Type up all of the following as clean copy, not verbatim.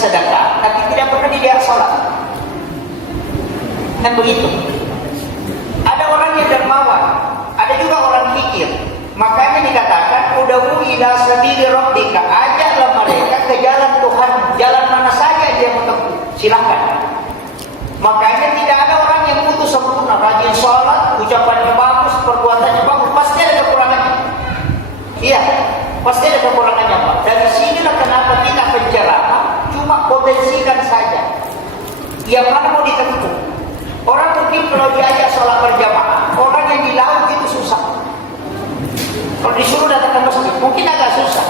sedekah, tapi tidak pernah dilihat sholat. Kan begitu. Ada orang yang dermawan, ada juga orang fikir. Makanya dikatakan, udawu ila sabili rabbika, ajaklah mereka ke jalan Tuhan, jalan mana saja dia mau tempuh, silakan. Makanya tidak ada orang yang putus sempurna, rajin sholat, ucapannya bagus, perbuatannya bagus, pasti ada kekurangannya. Iya, pasti ada kekurangannya, Pak. Dari sinilah kenapa kita penceramah cuma potensikan saja. Yang mana mau ditempuh. Orang mungkin kalau diajak sholat berjamaah, orang yang di laut itu susah. Kalau disuruh datang ke masjid, mungkin agak susah.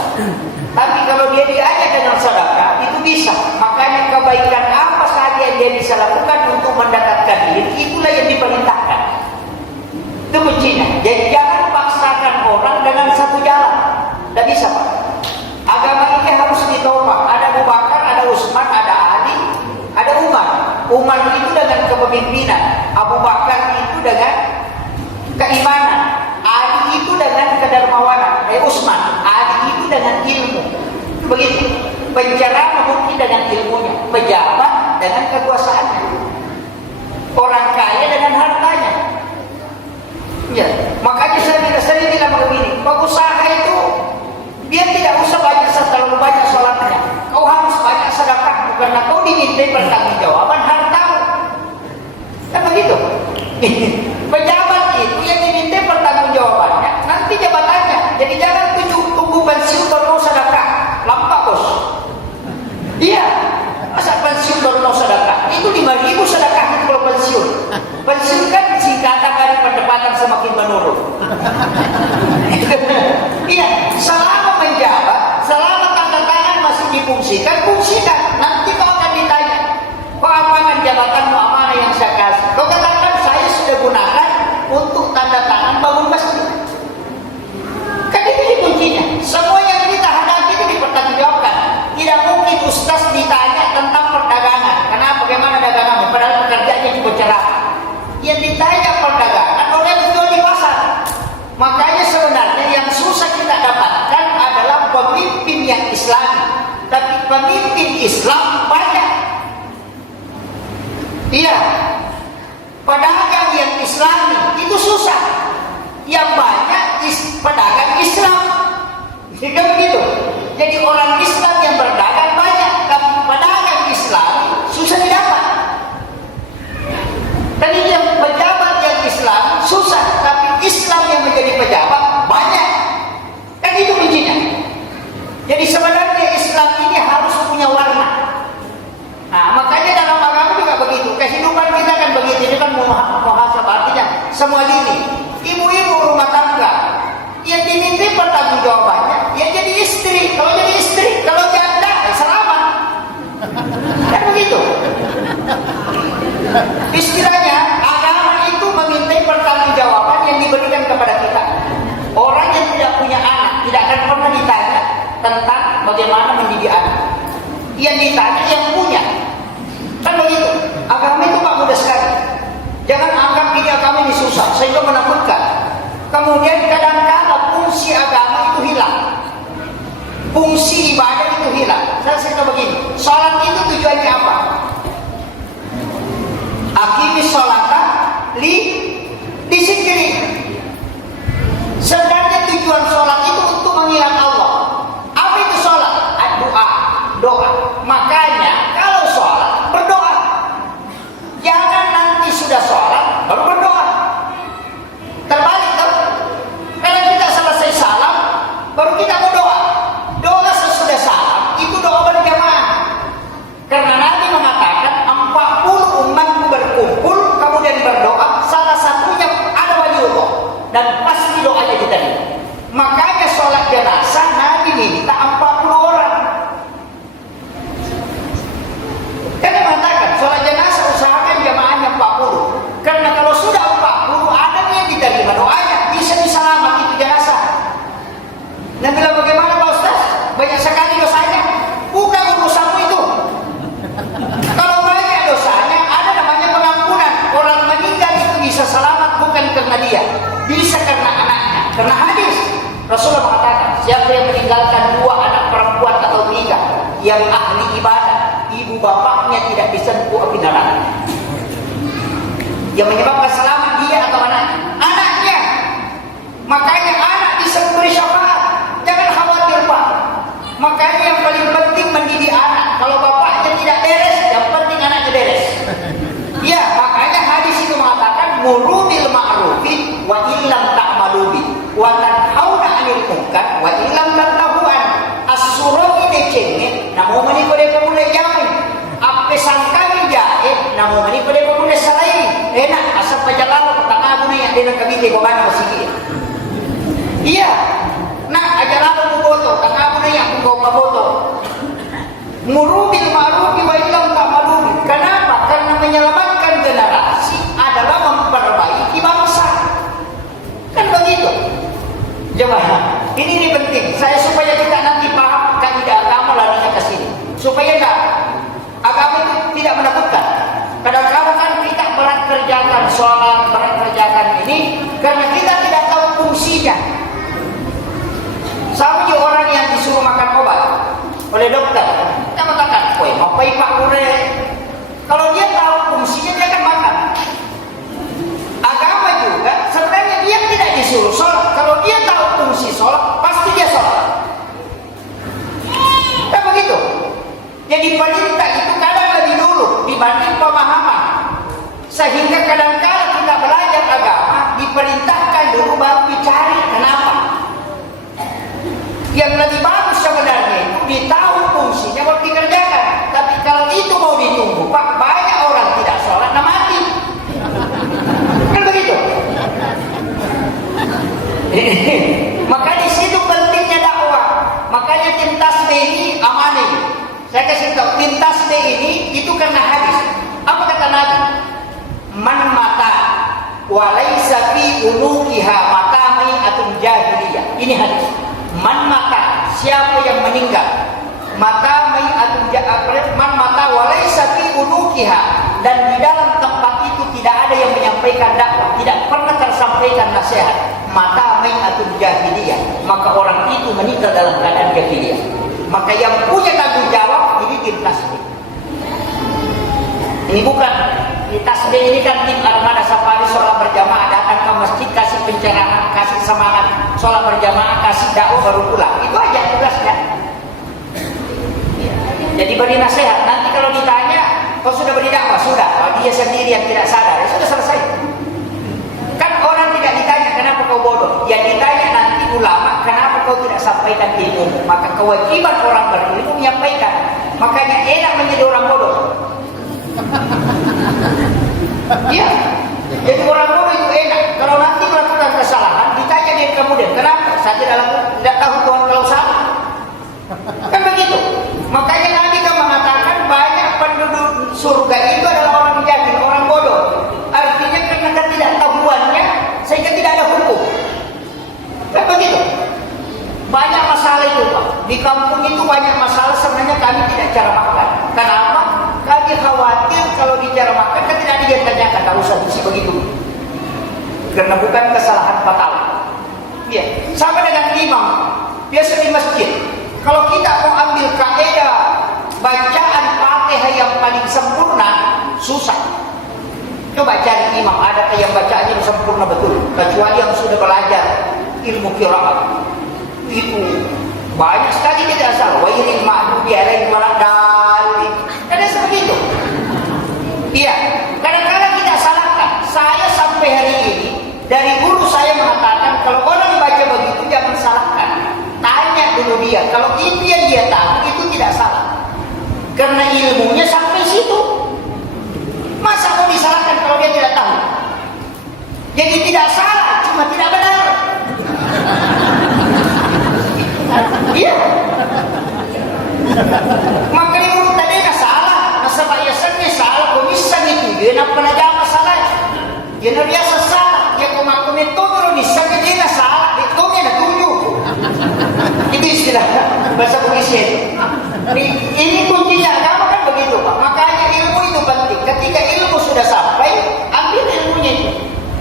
Tapi kalau dia diajak dengan sedekah, itu bisa. Makanya kebaikan apa saja yang dia bisa lakukan untuk mendekatkan diri, itulah yang diperintahkan. Itu kuncinya. Jadi jangan paksakan orang dengan satu jalan. Tidak bisa, Pak. Agama ini harus ditopang. Ada Abu Bakar, ada Utsman, ada Ali, ada Umar. Umar itu dengan kepemimpinan, Abu Bakar itu dengan keimanan, Ali itu dengan kedermawanan, Utsman, Ali itu dengan ilmu. Begitu. Penceramah mungkin dengan ilmunya, pejabat dengan kekuasaannya, orang kaya dengan hartanya. Ya, makanya saya bilang begini, pengusaha itu dia tidak usah terlalu banyak sholatnya. Kau harus banyak sedekah, karena kau dimintai pertanggungjawaban hartamu. Kan begitu. Pejabat itu yang dimintai pertanggungjawabannya nanti jabatannya. Jadi jangan tunggu pensiun baru mau sedekah. Lampak, bos. Iya. Masa pensiun baru mau sedekah? Itu 5.000 sedekah itu kalau pensiun. Pensiun kan singkatan dari pendapatan semakin menurun. Iya. Selama menjabat, selama tanda tangan masih difungsikan, fungsikan. Nanti kau akan ditanya, kau amankan jabatanmu amanah yang saya kasih. Kau katakan saya sudah gunakan untuk tanda tangan bangun masjid. Kan itu kuncinya. Semua yang kita hadapi itu dipertanggungjawabkan. Tidak mungkin ustaz ditanya tentang perdagangan. Kenapa? Bagaimana daganganmu? Padahal pekerjaannya cuma cerah. Yang ditanya perdagangan orang yang jual di pasar. Makanya sebenarnya yang susah kita dapatkan adalah pemimpin yang Islami. Tapi pemimpin Islam banyak. Iya. Pedagang yang Islami itu susah. Yang banyak pedagang Islam. Tidak begitu. Jadi orang Islam yang berdagang banyak, tapi pedagang Islami susah didapat. Dan ini yang pejabat yang Islam susah, tapi Islam yang menjadi pejabat banyak. Kan itu kuncinya. Jadi sebenarnya Islam ini harus punya warna. Nah, makanya dalam agama juga begitu. Kehidupan kita kan begitu. Ini kan muhasabah, artinya semua lini. Ibu-ibu rumah tangga yang diminta pertanggungjawabannya, ya jadi istri. Kalau jadi istri, kalau janda, selamat. Kan begitu. Istilahnya agama itu meminta pertanggungjawaban yang diberikan kepada kita. Orang yang tidak punya anak tidak akan pernah ditanya tentang bagaimana mendidik anak. Yang ditanya yang punya. Kan begitu. Agama itu tak mudah sekali. Jangan anggap ini agama ini susah sehingga menakutkan. Kemudian kadang-kadang fungsi agama itu hilang. Fungsi ibadah itu hilang. Saya cerita begini, sholat itu tujuannya apa? Aqimis sholata li disikiri. Sebenarnya tujuan sholat itu untuk mengingat Allah. Apa itu sholat? Doa. Makanya kalau sholat berdoa. Jangan nanti sudah sholat baru berdoa. Terbalik kan? Karena kita selesai salam baru kita mau doa. Doa sesudah salam itu doa berjamaah. Karena Nabi mengatakan 40 umatku berkumpul kemudian berdoa, salah satunya ada waliullah dan pasti doanya diterima. Makanya sholat jenazah Nabi minta 40 orang. Kan dia mengatakan sholat jenazah usahakan jamaahnya 40. Karena kalau sudah 40 ada yang diterima doanya, bisa diselamat itu jenazah. Nah bilang bagaimana Pak Ustaz? Banyak sekali dosanya. Bukan urusanmu itu. Kalau banyak dosanya, ada namanya pengampunan. Orang meninggal itu bisa selamat bukan karena dia, bisa karena anaknya. Karena hadis Rasulullah mengatakan, siapa yang meninggalkan 2 anak perempuan atau 3 yang ahli ibadah, bapaknya tidak disentuh api neraka. Yang menyebabkan selamat dia atau anaknya? Anaknya. Makanya anak bisa memberi syafaat. Jangan khawatir Pak. Makanya yang paling penting mendidik anak. Kalau bapaknya tidak beres, yang penting anaknya beres. Ya, makanya hadis itu mengatakan muru bil ma'rufi wa illam ta'malu bi wa tanhauna 'anil munkar wa illam tantahuan. As-surah ini cenge, namo mani ko de pamule jamin. Ape sangkami jae, namo mani ko de pamule salai. Enak asap pajalalo tanga mo yang dina kabite ko bana masigi. Iya. Nah, ajalalo mo boto, tanga mo na yang ko paboto. Muru bil ma'rufi wa illam ta'malu bi. Kenapa? Karena menyelamatkan generasi adalah memperbaiki bangsa. Kan begitu. Jemaah, ini penting. Saya supaya kita nanti paham kaidah agama larinya ke sini. Supaya enggak agama itu tidak menakutkan. Kadang-kadang kan kita berat kerjakan sholat, berat kerjakan ini karena kita tidak tahu fungsinya. Sama juga orang yang disuruh makan obat oleh dokter, kita mengatakan, "Woi, ngapain Pak Ure?" Kalau dia tahu fungsinya dia akan makan. Agama juga sebenarnya dia tidak disuruh sholat. Kalau dia tahu fungsi sholat, pasti dia sholat. Kan begitu. Jadi perintah itu kadang lebih dulu dibanding pemahaman. Sehingga kadang-kadang kita belajar agama diperintahkan dulu baru dicari kenapa. Yang lebih bagus sebenarnya itu ditahu fungsinya baru dikerjakan. Tapi kalau itu mau ditunggu, Pak, banyak orang tidak sholat, nah mati. Kan begitu. Maka di situ pentingnya dakwah. Makanya tim tasbih ini amani. Saya kasih tahu, tim tasbih ini itu karena hadis. Apa kata Nabi? Man mata walaysa fi unukiha matamai atun jahiliyah. Ini hadis. Man mata, siapa yang meninggal, mata mai atun man mata walaysa fi unukiha, dan di dalam tempat itu tidak ada yang menyampaikan dakwah, tidak pernah tersampaikan nasihat, mata mai atun jahiliyah, maka orang itu meninggal dalam keadaan jahiliyah. Maka yang punya tanggung jawab ini tim tasbih. Ini bukan di tasbih ini kan tim armada safari sholat berjamaah, datang ke masjid kasih pencerahan, kasih semangat sholat berjamaah, kasih dakwah baru pulang. Itu aja tugasnya. Jadi beri nasihat. Nanti kalau ditanya, kau sudah beri dakwah? Sudah. Kalau dia sendiri yang tidak sadar, ya sudah selesai. Kan orang tidak ditanya kenapa kau bodoh. Yang ditanya nanti ulama, kenapa kau tidak sampaikan ilmu. Maka kewajiban orang berilmu menyampaikan. Makanya enak menjadi orang bodoh. Iya. Jadi orang bodoh itu enak. Kalau nanti melakukan kesalahan, ditanya dia kemudian, kenapa? Saya tidak tahu Tuhan kalau salah. Kan begitu. Makanya Nabi kan mengatakan banyak penduduk surga itu adalah orang jahil, orang bodoh. Artinya karena ketidaktahuannya sehingga tidak ada hukum. Kan begitu. Banyak masalah itu Pak. Di kampung itu banyak masalah sebenarnya kami tidak cara makan. Kenapa? Kami khawatir kalau bicara makan kan tidak ada yang tanyakan, tak usah isi begitu. Karena bukan kesalahan fatal. Ya, sama dengan imam. Biasa di masjid. Kalau kita mau ambil kaidah bacaan Fatihah yang paling sempurna, susah. Coba cari imam, ada yang bacaannya sempurna betul. Kecuali yang sudah belajar ilmu qiraat. Itu banyak sekali tidak salah. Wairil ma'dubi alaihim waladdallin. Ada seperti itu. Iya, kadang-kadang kita salahkan. Saya sampai hari ini dari guru saya mengatakan kalau orang baca begitu jangan salahkan. Tanya dulu dia. Kalau itu yang dia tahu itu tidak salah. Karena ilmunya sampai situ. Masa mau disalahkan kalau dia tidak tahu? Jadi tidak salah, cuma tidak benar. Iya. Maka ibu tadi salah, masa bayasannya salah, komisan itu dia nak pernah jawab masalah. Dia nak biasa salah, dia kumaku metode bisa dia salah, itu dia nak tunjuk. Itu istilah bahasa komisi. Ini kuncinya agama kan begitu Pak. Makanya ilmu itu penting. Ketika ilmu sudah sampai, ambil ilmunya itu.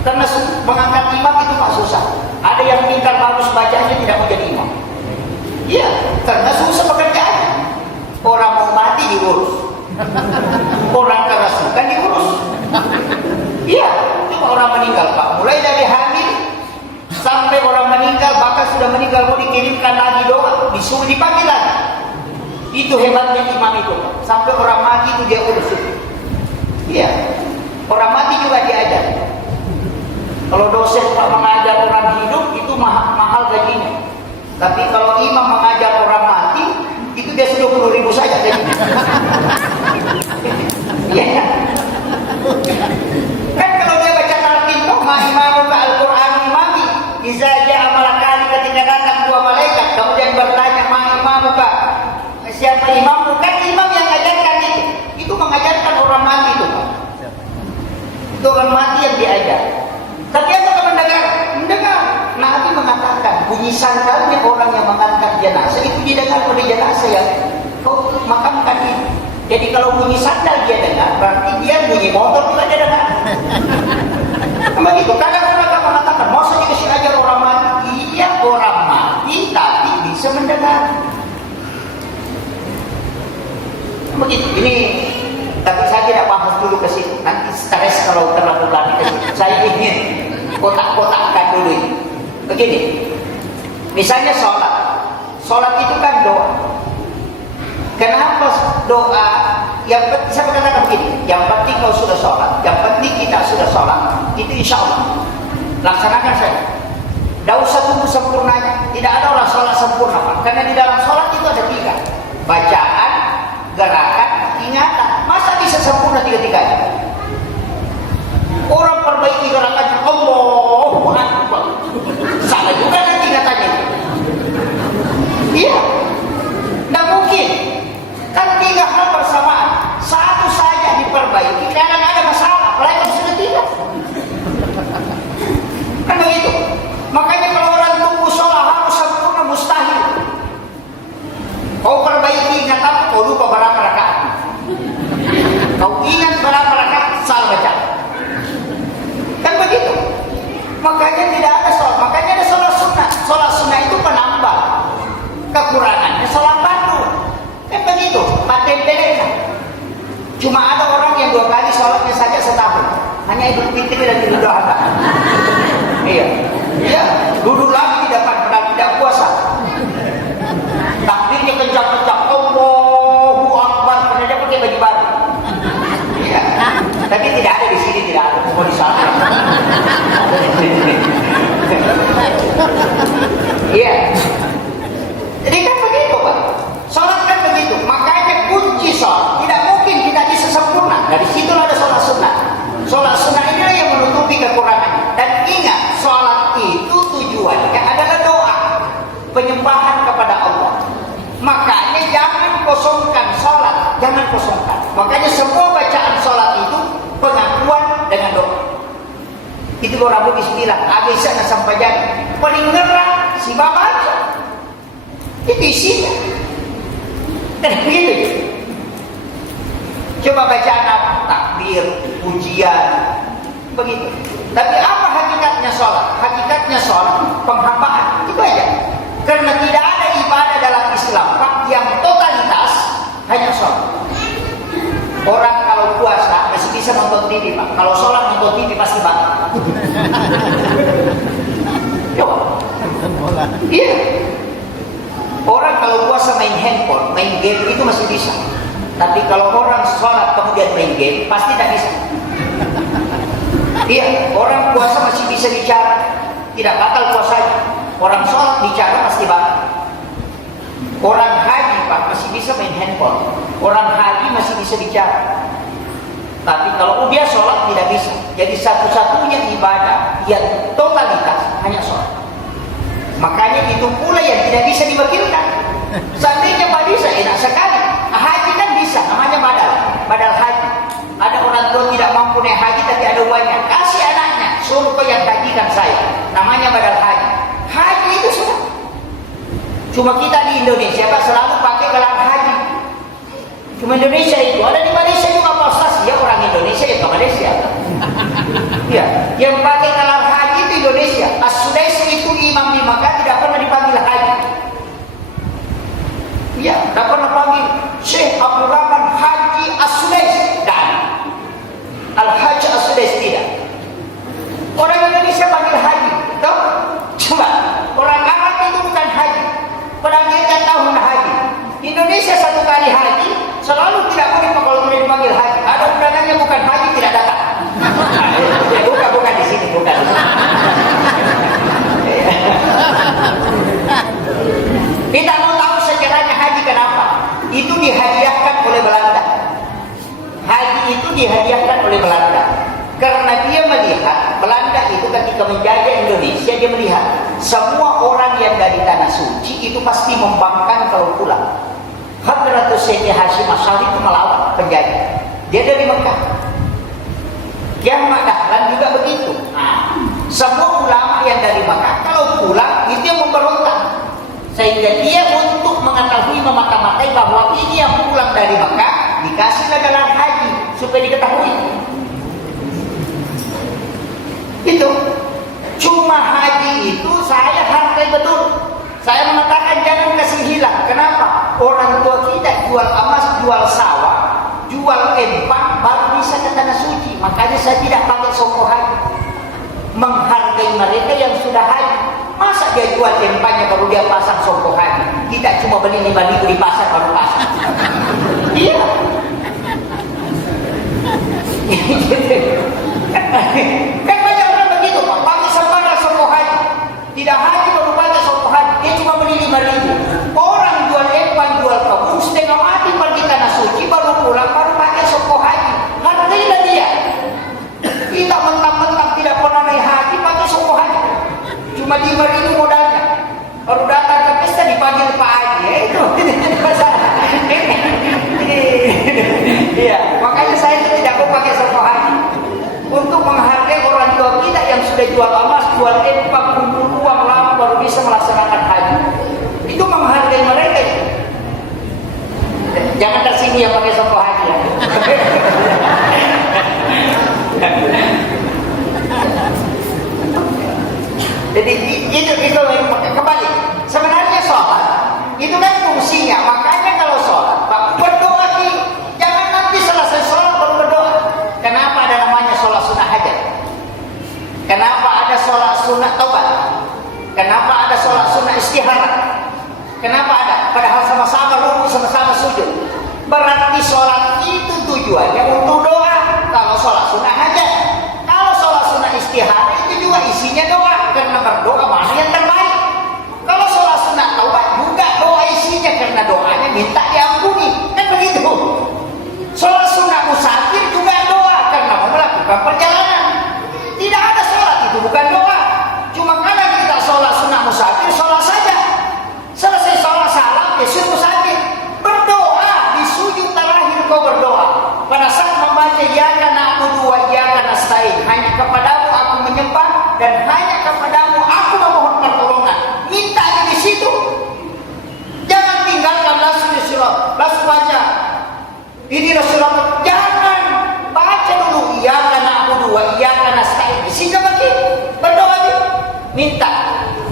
Karena mengangkat imam itu tak susah. Ada yang pintar bagus bacanya tidak mau jadi imam. Iya, karena susah pekerjaannya. Orang mau mati diurus. Orang kerasukan diurus. Iya, coba orang meninggal Pak, mulai dari hamil sampai orang meninggal, bahkan sudah meninggal mau dikirimkan lagi doa, disuruh dipanggil lagi. Itu hebatnya imam itu, sampai orang mati itu dia urus. Iya, orang mati juga diajar. Kalau dosen Pak mengajar orang hidup itu mahal gajinya. Tapi kalau imam mengajar orang mati, itu dia 20.000 saja gajinya. Iya. Kan kalau dia baca talqin, imamu ke Al-Quran imami, iza ja'a malakani, ketika datang dua malaikat, kemudian bertanya, imamu ke siapa imammu? Kan imam yang mengajarkan itu mengajarkan orang mati itu. Itu orang mati yang diajar. Tapi apa mendengar? Mendengar. Nabi mengatakan bunyi sandalnya orang yang mengangkat jenazah itu didengar oleh jenazah yang kau makamkan ini. Jadi kalau bunyi sandal dia dengar, berarti dia bunyi motor juga dia dengar. Begitu. Kadang orang mengatakan, masa dikasih ajar orang mati? Iya, orang mati tapi bisa mendengar. Begitu. Ini tapi saya tidak bahas dulu ke situ. Nanti stres kalau terlalu lama ke situ. Saya ingin kotak-kotakkan dulu ini. Begini. Misalnya sholat. Sholat itu kan doa. Kenapa doa? Yang penting saya katakan begini. Yang penting kau sudah sholat. Yang penting kita sudah sholat. Itu insya Allah. Laksanakan saja. Tidak usah tunggu sempurnanya. Tidak ada orang sholat sempurna Pak. Karena di dalam sholat itu ada 3. Bacaan, gerakan, ingatan. Masa bisa sempurna 3-tiganya? Orang perbaiki gerakannya, Allahu Akbar. Salah juga nanti katanya. Iya, tidak mungkin. Kan 3 hal bersamaan. Satu saja diperbaiki, kadang ada masalah. Lain sudah tidak. Kan begitu. Makanya kalau orang tunggu sholat harus sempurna, mustahil. Kau perbaiki ingatan, kau lupa berapa rakaat. Kau ingat berapa rakaat, salah baca. Kan begitu. Makanya tidak ada sholat. Makanya ada sholat sunnah. Sholat sunnah itu penambah. Kekurangannya sholat bantu. Kan begitu. Paten belenya. Cuma ada orang yang 2 kali sholatnya saja setahun. Hanya Idul Fitri dan Idul Adha. Iya. Iya. Duduk lagi di depan padahal tidak puasa. Takbirnya kencang-kencang. Allahu Akbar. Karena dia pakai baju baru. Iya. Tapi tidak ada di sini, tidak ada. Mau di sana. Iya. Jadi kan begitu Pak. Sholat kan begitu. Makanya kunci sholat tidak mungkin kita bisa sempurna. Dari situ ada sholat sunnah. Sholat sunnah inilah yang menutupi kekurangan. Dan ingat, sholat itu tujuannya adalah doa, penyembahan kepada Allah. Makanya jangan kosongkan sholat, jangan kosongkan. Makanya semua bacaan sholat itu pengakuan dengan doa. Itu orang Buddhis bilang, abisnya sampai jadi paling ngerang si baca. Itu isinya. Dan begitu. Coba bacaan apa? Takbir, pujian, begitu. Tapi apa hakikatnya sholat? Hakikatnya sholat penghambaan, itu aja. Karena tidak ada ibadah dalam Islam Pak, yang totalitas hanya sholat. Orang kalau puasa masih bisa nonton TV Pak. Kalau sholat nonton TV pasti banget. Coba. Iya. Orang kalau puasa main handphone, main game itu masih bisa. Tapi kalau orang sholat kemudian main game, pasti tak bisa. Iya, orang puasa masih bisa bicara, tidak batal puasanya. Orang sholat bicara pasti batal. Orang haji Pak masih bisa main handphone. Orang haji masih bisa bicara. Tapi kalau dia sholat tidak bisa. Jadi satu-satunya ibadah yang totalitas hanya sholat. Makanya itu pula yang tidak bisa diwakilkan. Seandainya Pak bisa, enak sekali. Haji kan bisa, namanya badal haji. Ada orang tua tidak mampu naik haji tapi ada uangnya, kasih anaknya, suruh kau yang hajikan saya. Namanya badal haji. Haji itu sudah. Cuma kita di Indonesia Pak selalu pakai gelar haji. Cuma Indonesia itu, ada di Malaysia juga Pak Ustaz. Ya orang Indonesia ya ke Malaysia. Ya, yang pakai gelar haji itu Indonesia. As-Sudaisi itu imam di Makkah tidak pernah dipanggil haji. Ya, Anda pernah panggil Syekh Abdul Rahman Haji As-Sudais dan Al-Haji As-Sudais tidak. Orang Indonesia panggil haji, tahu? Coba, orang Arab itu bukan haji, penanggilkan tahun haji. Indonesia satu kali haji, selalu tidak boleh kalau boleh dipanggil haji. Ada undangannya bukan haji tidak datang. Bukan di sini, bukan. Kita mau tahu sejarahnya haji kenapa? Itu dihadiahkan oleh Belanda. Haji itu dihadiahkan oleh Belanda. Karena dia melihat, Belanda itu ketika menjajah Indonesia, dia melihat semua orang yang dari tanah suci itu pasti membangkang kalau pulang. Hadratus Sayyidi Hashim Asy'ari itu melawan penjajah. Dia dari Mekah. Kiamat Dahlan juga begitu. Nah, semua ulama yang dari Mekah kalau pulang itu yang memberontak. Sehingga dia untuk mengetahui memata-matai bahwa ini yang pulang dari Mekah dikasihlah gelar haji supaya diketahui. Itu cuma haji itu saya hargai betul. Saya mengatakan jangan kasih hilang. Kenapa? Orang tua kita jual emas, jual sawah, jual empang baru bisa ke tanah suci. Makanya saya tidak pakai songkok haji. Menghargai mereka yang sudah haji. Masa dia jual empangnya baru dia pasang songkok haji? Kita cuma beli 5.000 di pasar baru pasang. Iya. Kan banyak orang begitu, Pak. Pakai sembarang songkok haji. Tidak haji baru pakai songkok haji. Dia cuma beli 5.000. Orang jual empang, jual kebun, setengah mati pergi tanah suci baru pulang baru pakai songkok haji. Hargailah dia. Kita mentang-mentang tidak pernah naik haji pakai songkok haji. Cuma 5.000 modalnya. Baru datang ke pesta dipanggil Pak Haji. Itu masalah. Iya, makanya saya itu tidak mau pakai songkok haji. Untuk menghargai orang tua kita yang sudah jual emas, jual empang, kumpul uang lama baru bisa melaksanakan haji. Itu menghargai mereka. Jangan tersinggung yang pakai songkok haji. Ya. Jadi itu kembali. Sebenarnya sholat itu kan fungsinya. Makanya kalau sholat berdoa jangan nanti selesai sholat baru berdoa. Kenapa ada namanya sholat sunnah hajat? Kenapa ada sholat sunnah taubat? Kenapa ada sholat sunnah istihara? Kenapa ada? Padahal sama-sama rukuk, sama-sama sujud. Berarti sholat itu tujuannya untuk doa. Kalau sholat sunnah hajat, kalau sholat sunnah istihara itu juga isinya doa. Karena berdoa mana yang terbaik. Kalau sholat sunnah taubat juga doa isinya karena doanya minta diampuni. Kan begitu. Sholat sunnah musafir juga doa karena mau melakukan perjalanan. Tidak ada sholat itu bukan doa. Cuma karena kita sholat sunnah musafir, sholat saja. Selesai sholat salam, besok musafir berdoa di sujud terakhir kau berdoa. Pada saat membaca iyyaka na'budu wa iyyaka nasta'in, hanya kepadamu aku menyembah dan hanya kepadamu aku memohon pertolongan. Minta di situ. Jangan tinggalkan langsung di surat. Langsung baca. Ini Rasulullah. Jangan baca dulu iyyaka na'budu wa iyyaka nasta'in. Di sini bagi berdoa dia. Minta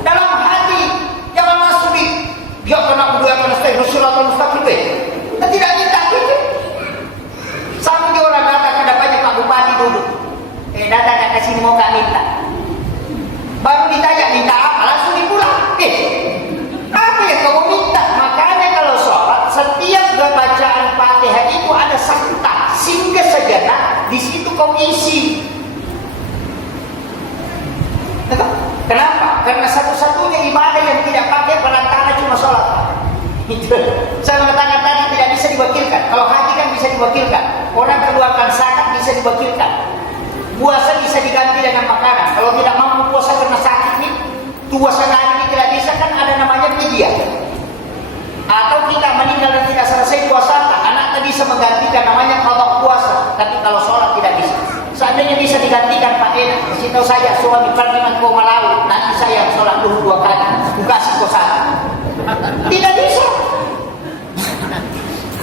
dalam hati. Jangan masuk di iyyaka na'budu wa iyyaka nasta'in. Rasulullah mustaqim. Tidak minta gitu. Sampai orang datang ke depannya Pak Bupati dulu. Datang ke sini mau gak minta. Baru ditanya minta apa, langsung dipulang. Apa yang kamu minta? Makanya kalau sholat, setiap bacaan Fatihah itu ada sakta, sehingga sejenak di situ kau isi. Kenapa? Karena satu-satunya ibadah yang tidak pakai perantara cuma sholat. Itu. Saya mengatakan tadi tidak bisa diwakilkan. Kalau haji kan bisa diwakilkan. Orang keluarkan zakat bisa diwakilkan. Puasa bisa diganti dengan makanan. Kalau tidak mampu puasa karena sakit nih, puasa ini tidak bisa kan ada namanya fidyah. Atau kita meninggal dan tidak selesai puasa, anak tak bisa menggantikan namanya qada puasa. Tapi kalau sholat tidak bisa. Seandainya bisa digantikan Pak Enak, kasih tahu saya suami pergi kau Malawi, nanti saya sholat dulu 2 kali, kasih kau 1. Tidak bisa.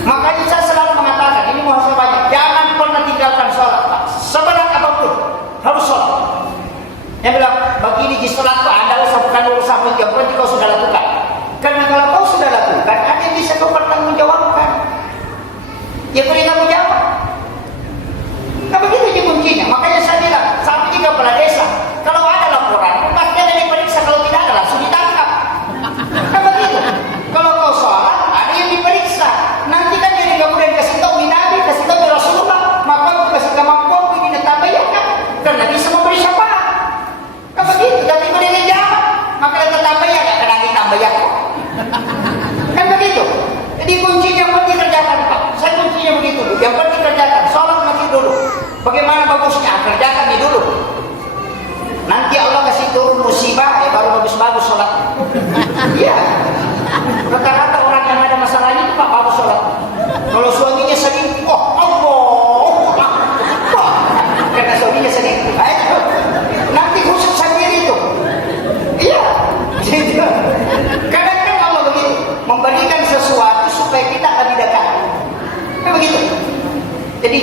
Makanya saya selalu mengatakan, ini mohon saya banyak, jangan pernah tinggalkan sholat, Pak. Seberat apapun, harus sholat. Yang bilang, begini di sholat Pak, Anda usah bukan urusan yang penting kau sudah lakukan. Karena kalau kau sudah lakukan, ada yang bisa kau pertanggungjawabkan.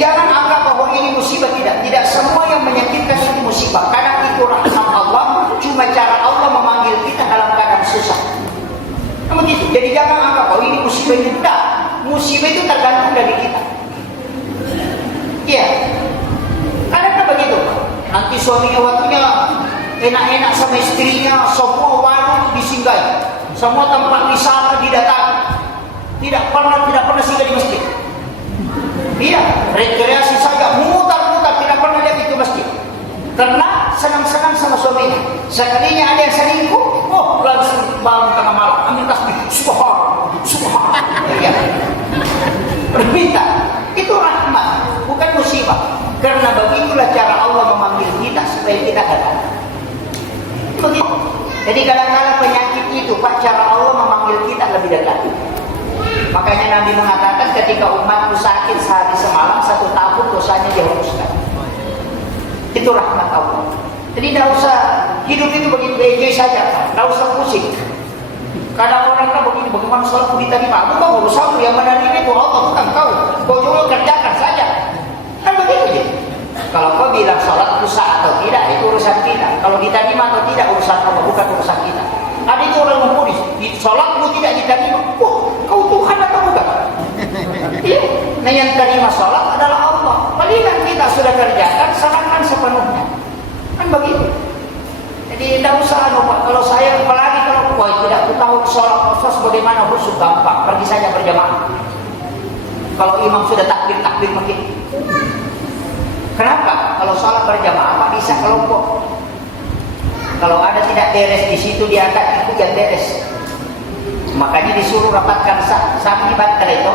jangan anggap bahwa ini musibah, tidak semua yang menyakitkan itu musibah. Karena itu rahmat Allah, cuma cara Allah memanggil kita dalam keadaan susah. Nah, begitu. Jadi jangan anggap bahwa ini musibah itu tidak. Musibah itu tergantung dari kita. Iya. Karena begitu. Nanti suaminya waktunya enak-enak sama istrinya, semua warung disinggahi, semua tempat wisata didatangi. Tidak pernah singgah di masjid. Iya, rekreasi saja, mutar-mutar, tidak pernah lihat itu masjid. Karena senang-senang sama suaminya. Sekalinya ada yang selingkuh, langsung bangun tengah malam, ambil tasbih, subhanallah. Ya. Berminta, itu rahmat, bukan musibah. Karena begitulah cara Allah memanggil kita supaya kita datang. Begitu. Jadi kadang-kadang penyakit itu, Pak, cara Allah memanggil kita lebih dekat. Makanya Nabi mengatakan ketika umatku sakit sehari semalam, 1 tahun dosanya dihapuskan. Itu rahmat Allah. Jadi tidak usah hidup itu begitu enjoy saja, tidak usah pusing. Kadang orang kan begini, bagaimana sholatku diterima? Bukan urusanmu, yang menerima itu Allah, bukan kau. Kau cuma kerjakan saja. Kan begitu ya. Kalau kau bilang sholatku sah atau tidak, itu urusan kita. Kalau diterima atau tidak, urusan Allah, bukan urusan kita. Ada itu orang mempunis, sholatmu tidak diterima. Kau Tuhan atau bukan? Iya. Nah, yang terima sholat adalah Allah. Palingan kita sudah kerjakan, serahkan sepenuhnya. Kan begitu. Jadi tidak usah Pak. Kalau saya apalagi kalau tidak tahu sholat khusus bagaimana khusus, gampang, pergi saja berjamaah. Kalau imam sudah takbir makin. Kenapa? Kalau sholat berjamaah Pak bisa kelompok. Kalau ada tidak beres di situ dia akan ikut yang beres. Makanya disuruh rapatkan sapi baterai itu.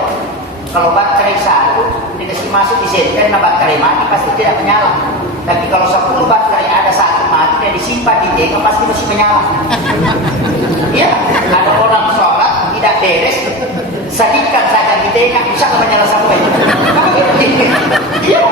Kalau baterai 1 dikasih masuk di senter, nah baterai mati pasti tidak menyala. Tapi kalau 10 baterai ada 1 mati, dia disimpan di tengah pasti masih menyala. Ya, ada orang sholat tidak beres, sakitkan saja di tengah bisa menyala sampai. Iya.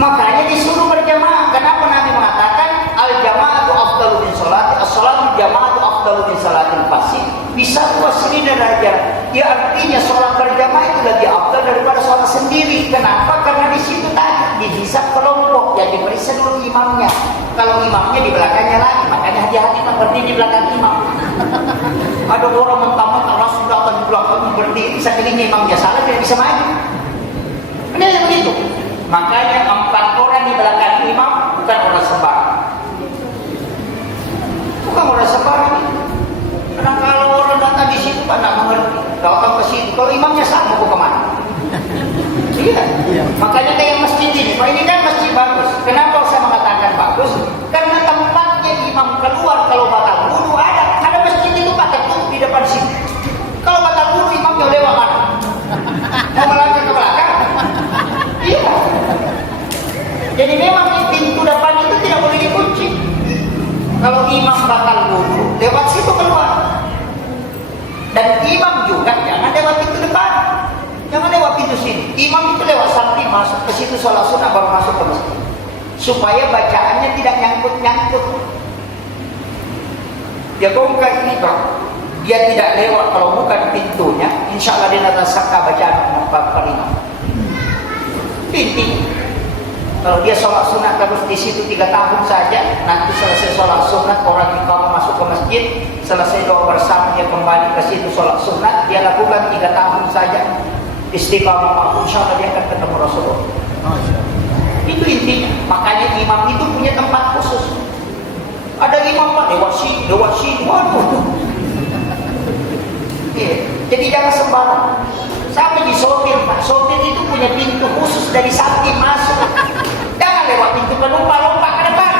Makanya disuruh berjamaah. Kenapa Nabi mengatakan al-jama'atu afdalu min sholati, as-sholatu jama'atu afdalu min sholatil fasih. Bisa wasini derajat. Ya artinya sholat berjamaah itu lebih afdal daripada sholat sendiri. Kenapa? Karena di situ tadi dihisab kelompok, yang diperiksa dulu imamnya. Kalau imamnya di belakangnya lagi, makanya hati-hati tak berdiri di belakang imam. Ada orang mentang-mentang langsung datang di belakang berdiri, sekalinya imamnya salah tidak bisa maju. Ini yang begitu. Makanya 4 orang di belakang imam bukan orang sembarang. Bukan orang sembarang. Karena kalau orang datang di situ kan tidak mengerti. Datang ke situ, kalau imamnya salah mau kemana? Iya. Makanya kayak masjid ini. Pak, ini kan masjid bagus. Kenapa saya mengatakan bagus? Karena tempatnya imam keluar kalau batal wudu ada. Ada masjid itu Pak tertutup di depan sini. Kalau batal wudu imamnya lewat mana? Mau melangkah ke belakang? Iya. Jadi memang pintu depan itu tidak boleh dikunci. Kalau imam batal wudu, lewat situ keluar. Dan imam juga jangan lewat pintu depan. Jangan lewat pintu sini. Imam itu lewat samping masuk ke situ sholat sunnah baru masuk ke masjid. Supaya bacaannya tidak nyangkut-nyangkut. Dia bongkar ini Pak. Dia tidak lewat kalau bukan pintunya. Insya Allah dia nanti saka bacaan imam. Inti. Kalau dia sholat sunat terus di situ 3 tahun saja, nanti selesai sholat sunat orang yang masuk ke masjid, selesai doa bersama dia kembali ke situ sholat sunat, dia lakukan 3 tahun saja istiqamah, insya Allah dia akan ketemu Rasulullah. Itu intinya. Makanya imam itu punya tempat khusus. Ada imam Pak lewat sini, waduh. Jadi jangan sembarang. Sampai di sopir Pak, sopir itu punya pintu khusus dari samping masuk. Jangan lewat pintu penumpang lompat ke depan.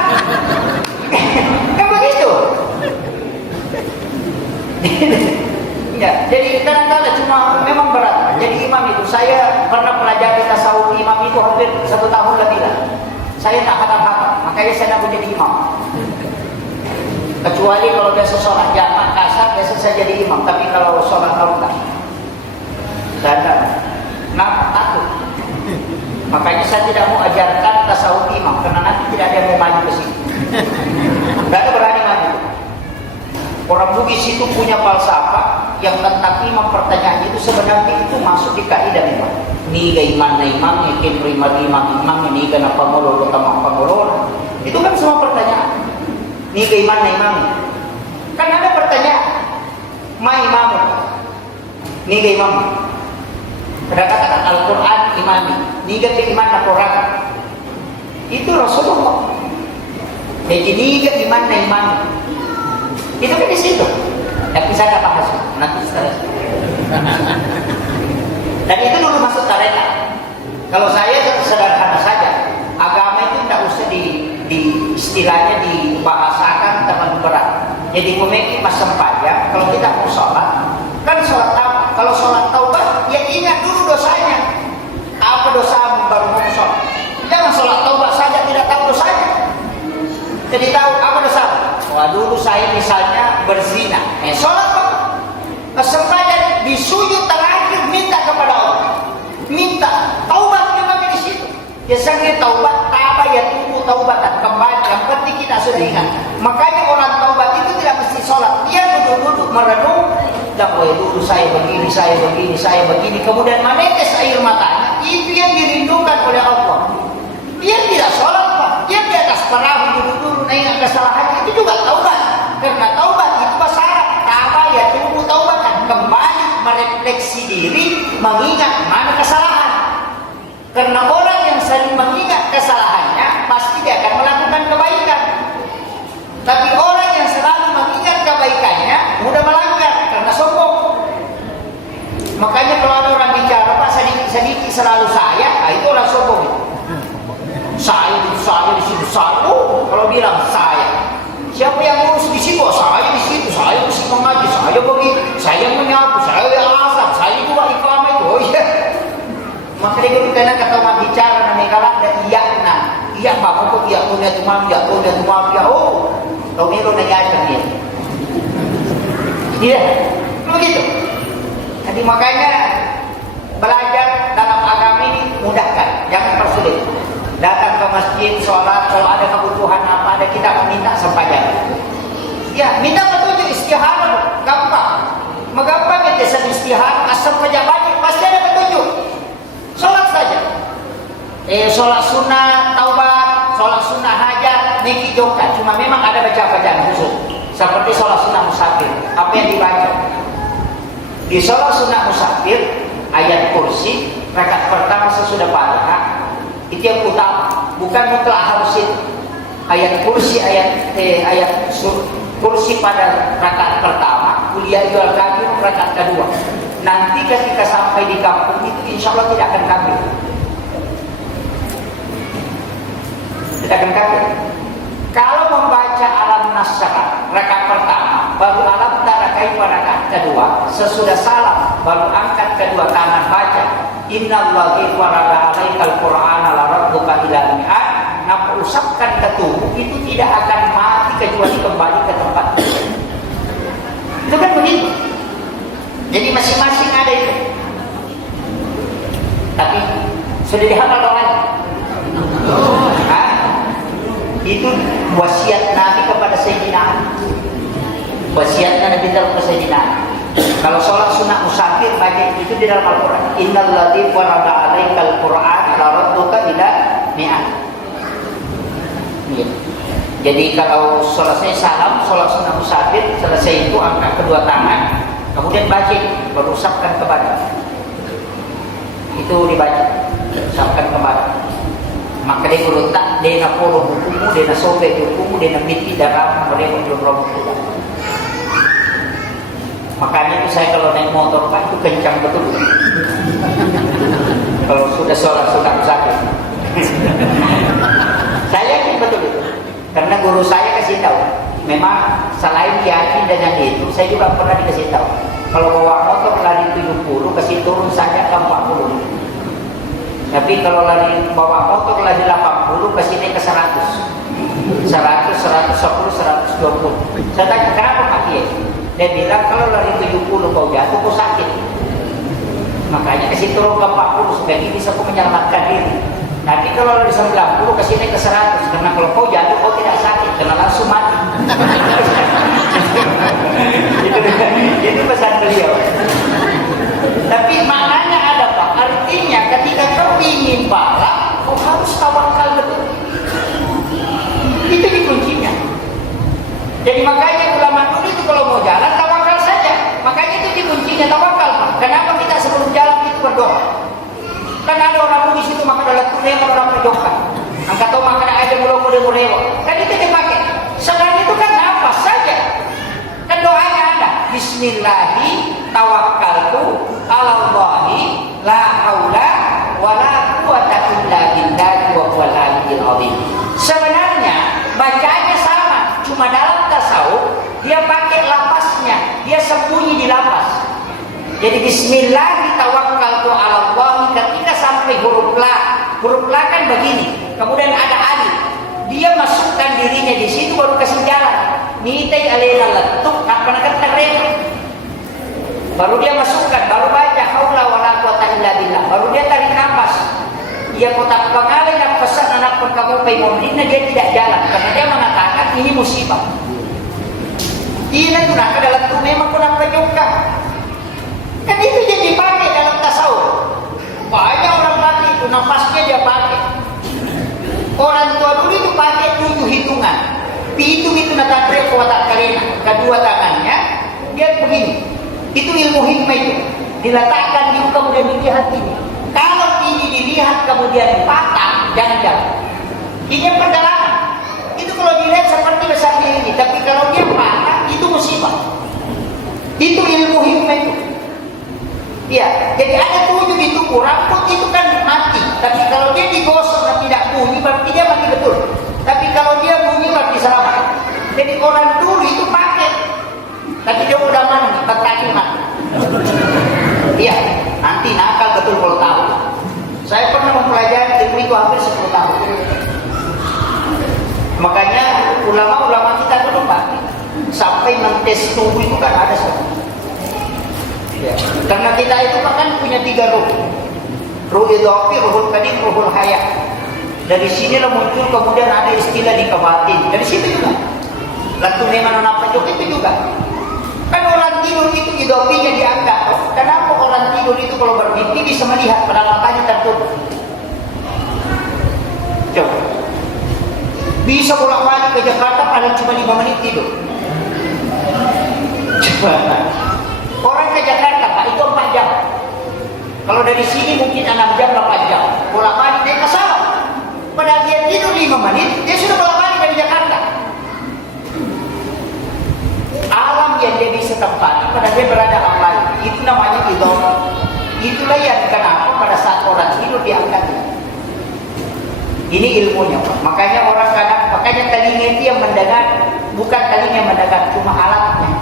Kan begitu. Ya, jadi kadang-kadang cuma memang berat. Jadi imam itu, saya pernah pelajari tasawuf imam itu hampir 1 tahun lebih lah. Saya tak hafal, makanya saya nak jadi imam. Kecuali kalau biasa sholat jamaah kasar, biasa saya jadi imam. Tapi kalau sholat tarukat, kenapa takut? Makanya saya tidak mau ajarkan tasawuf imam, karena nanti tidak ada yang mau maju ke sini. Tidak ada berani maju. Orang Bugis itu punya falsafah yang tentang imam pertanyaan itu sebenarnya itu masuk di kaidah memang. Ni iman na imam, yakin prima imam, ini kan apa mulu utama apa mulu. Itu kan semua pertanyaan. Ni iman na imam. Kan ada pertanyaan. Ma imam. Ni imam. Ada kata Al-Quran imami. Ni iman na Quran. Itu Rasulullah. Jadi iman na imami. Itu kan di situ. Tapi saya tak bahas nanti setelah. Dan itu dulu masuk tarekat. Kalau saya sederhana saja, agama itu tidak usah di istilahnya dibahasakan terlalu berat. Jadi memiliki masa ya. Kalau kita mau sholat, kan sholat apa? Kalau sholat taubat, ya ingat dulu dosanya. Apa dosamu baru mau sholat? Jangan sholat taubat saja tidak tahu dosanya. Jadi tahu apa dosa? Wah dulu saya misalnya berzina. Sholat kok. Kesempatan di sujud terakhir minta kepada Allah. Minta taubat memang di situ. Biasanya taubat, taba ya tubuh taubatan kembali. Yang penting kita sudah ingat. Makanya orang taubat itu tidak mesti sholat. Dia duduk-duduk merenung. Dan dulu saya begini, saya begini, saya begini. Kemudian menetes air matanya. Itu yang dirindukan oleh Allah. Dia tidak sholat Pak. Dia di atas perahu duduk-duduk ingat kesalahannya. Itu juga taubat. Karena taubat itu syarat. Taba ya tubuh taubatan kembali merefleksi diri, mengingat mana kesalahan. Karena orang yang sering mengingat kesalahannya pasti dia akan melakukan kebaikan. Tapi orang yang selalu mengingat kebaikannya mudah melanggar karena sombong. Makanya kalau ada orang bicara Pak sedikit selalu saya, itu orang sombong. Saya di situ saya. Oh, kalau bilang saya. Siapa yang ngurus di situ? Saya di situ. Saya mesti mengaji. Saya begini. Saya menyapu. Saya azan. Saya juga iqamah itu. Oh iya. Maka dia kena kata orang bicara namanya kalah dan iya nah. Iya Pak, kok iya punya tumam, iya punya tumam, ya oh. Tahu ni lo nak ajar dia. Iya. Begitu. Jadi makanya belajar dalam agama ini mudahkan, jangan persulit. Datang ke masjid, sholat, kalau ada kebutuhan apa, ada kita meminta sempadan. Ya, minta petunjuk istihara, gampang. Magampang ya desa istihara, asal pejabatnya pasti ada petunjuk. Sholat saja. Sholat sunnah, taubat, sholat sunnah hajat, niki jokat. Cuma memang ada baca-bacaan khusus. Seperti sholat sunnah musafir. Apa yang dibaca? Di sholat sunnah musafir, ayat kursi, rakaat pertama sesudah Fatihah. Itu yang utama, bukan mutlak harus itu. Ayat kursi, ayat kursi pada rakaat pertama, kuliah itu al-kafir rakaat kedua. Nanti ketika sampai di kampung itu insya Allah tidak akan kafir. Tidak akan kafir. Kalau membaca alam nasrah rakaat pertama, baru alam tarakai pada rakaat kedua, sesudah salam baru angkat kedua tangan baca. Innallahi farada 'alaikal Qur'ana la radduka ila mi'ad. Nah, usapkan ke tubuh itu tidak akan mati kecuali kembali ke tempat. Itu kan begitu. Jadi masing-masing ada itu. Tapi sudah dihafal doanya. Itu wasiat Nabi kepada Sayyidina Ali. Wasiatnya Nabi kepada Sayyidina Ali. Kalau sholat sunnah musafir baca itu di dalam Al-Quran. Innal ladzi farada 'alaikal Qur'an la radduka ila mi'ad. Jadi kalau selesai salam, sholat sunnah musafir, selesai itu angkat kedua tangan, kemudian baca, baru usapkan ke badan. Itu dibaca, usapkan ke badan. Maka dia berletak, dia nak polo hukumu, dia nak sobek hukumu, dia nak miti darah, mereka belum rambut juga. Makanya itu saya kalau naik motor Pak itu kencang betul. Kalau sudah sholat sunnah musafir. Saya yakin betul itu. Karena guru saya kasih tahu. Memang selain yakin dengan itu, saya juga pernah dikasih tahu. Kalau bawa motor lari 70, kasih turun saja ke 40. Tapi kalau lari bawa motor lari 80, kasih naik ke 100. 100, 110, 120. Saya tanya, kenapa Pak Kiai? Dia bilang kalau lari 70 kau jatuh kau sakit. Makanya kasih turun ke 40 supaya ini bisa kau menyelamatkan diri. Nanti kalau lari 90 kasih naik ke 100. Karena kalau kau jatuh kau tidak sakit, karena langsung mati. Itu pesan beliau. Kenapa kita sebelum jalan itu berdoa? Kan ada orang di situ maka dalam tulen orang berdoa. Angkat tahu makan aja mulu-mulu. Kan itu dipakai. Selain itu kan apa saja? Kan doanya ada. Bismillahi tawakkaltu 'alallahi la haula wala quwwata illa billahi wa huwal aliyyil azim. Sebenarnya bacanya sama, cuma dalam tasawuf dia pakai lapasnya, dia sembunyi di lapas. Jadi bismillah tawakkaltu 'alallahi ketika sampai huruf la. Huruf la kan begini, kemudian ada alif. Dia masukkan dirinya di situ baru kasih jalan. Nitai alena letuk kapan akan terrema. Baru dia masukkan, baru baca haula wala quwata illa billah. Baru dia tarik nafas. Ia kotak pengalih dan pesan anak pun kamu pemodina dia tidak jalan karena dia mengatakan ini musibah. Ini tuh nak dalam tu memang kurang juga. Kan itu yang dipakai dalam tasawuf. Banyak orang pakai itu nafasnya dia pakai. Orang tua dulu itu pakai 7 hitungan. Pihitung itu natatre kuatak karena kedua tangannya dia begini. Itu ilmu hikmah itu diletakkan di kemudian dilihat ini. Kalau ini dilihat kemudian patah, jangan jalan. Ini perjalanan. Itu kalau dilihat seperti besar ini, tapi kalau dia patah itu musibah. Itu ilmu hikmah itu. Ya, jadi ada 7 di tubuh rambut itu kan mati. Tapi kalau dia digosok dan tidak bunyi berarti dia mati betul. Tapi kalau dia bunyi berarti selamat. Jadi orang dulu itu pakai. Tapi dia udah mati, berkaki mati. Iya, nanti nakal betul kalau tahu. Saya pernah mempelajari ilmu itu hampir 10 tahun. Makanya ulama-ulama kita dulu pakai. Sampai mentes tubuh itu kan ada semua. Ya. Karena kita itu kan punya 3 ruh. Ruh idhofi, ruhul qadim, ruhul hayat. Dari sinilah muncul kemudian ada istilah di kebatin. Dari situ juga. Lalu memang apa juga itu juga. Kan orang tidur itu idhofinya diangkat. Kenapa orang tidur itu kalau bermimpi bisa melihat padahal matanya tertutup? Coba. Bisa bolak-balik ke Jakarta padahal cuma 5 menit tidur. Coba. Orang ke Jakarta Pak itu 4 jam. Kalau dari sini mungkin 6 jam 8 jam. Bolak-balik naik pesawat. Padahal dia tidur 5 menit, dia sudah bolak-balik dari Jakarta. Alam yang dia bisa tempati, padahal dia berada alam lain. Itu namanya idhofi. Itulah yang kenapa pada saat orang tidur diangkat. Ini ilmunya Pak. Makanya orang kadang, makanya telinga itu yang mendengar, bukan telinga yang mendengar, cuma alatnya.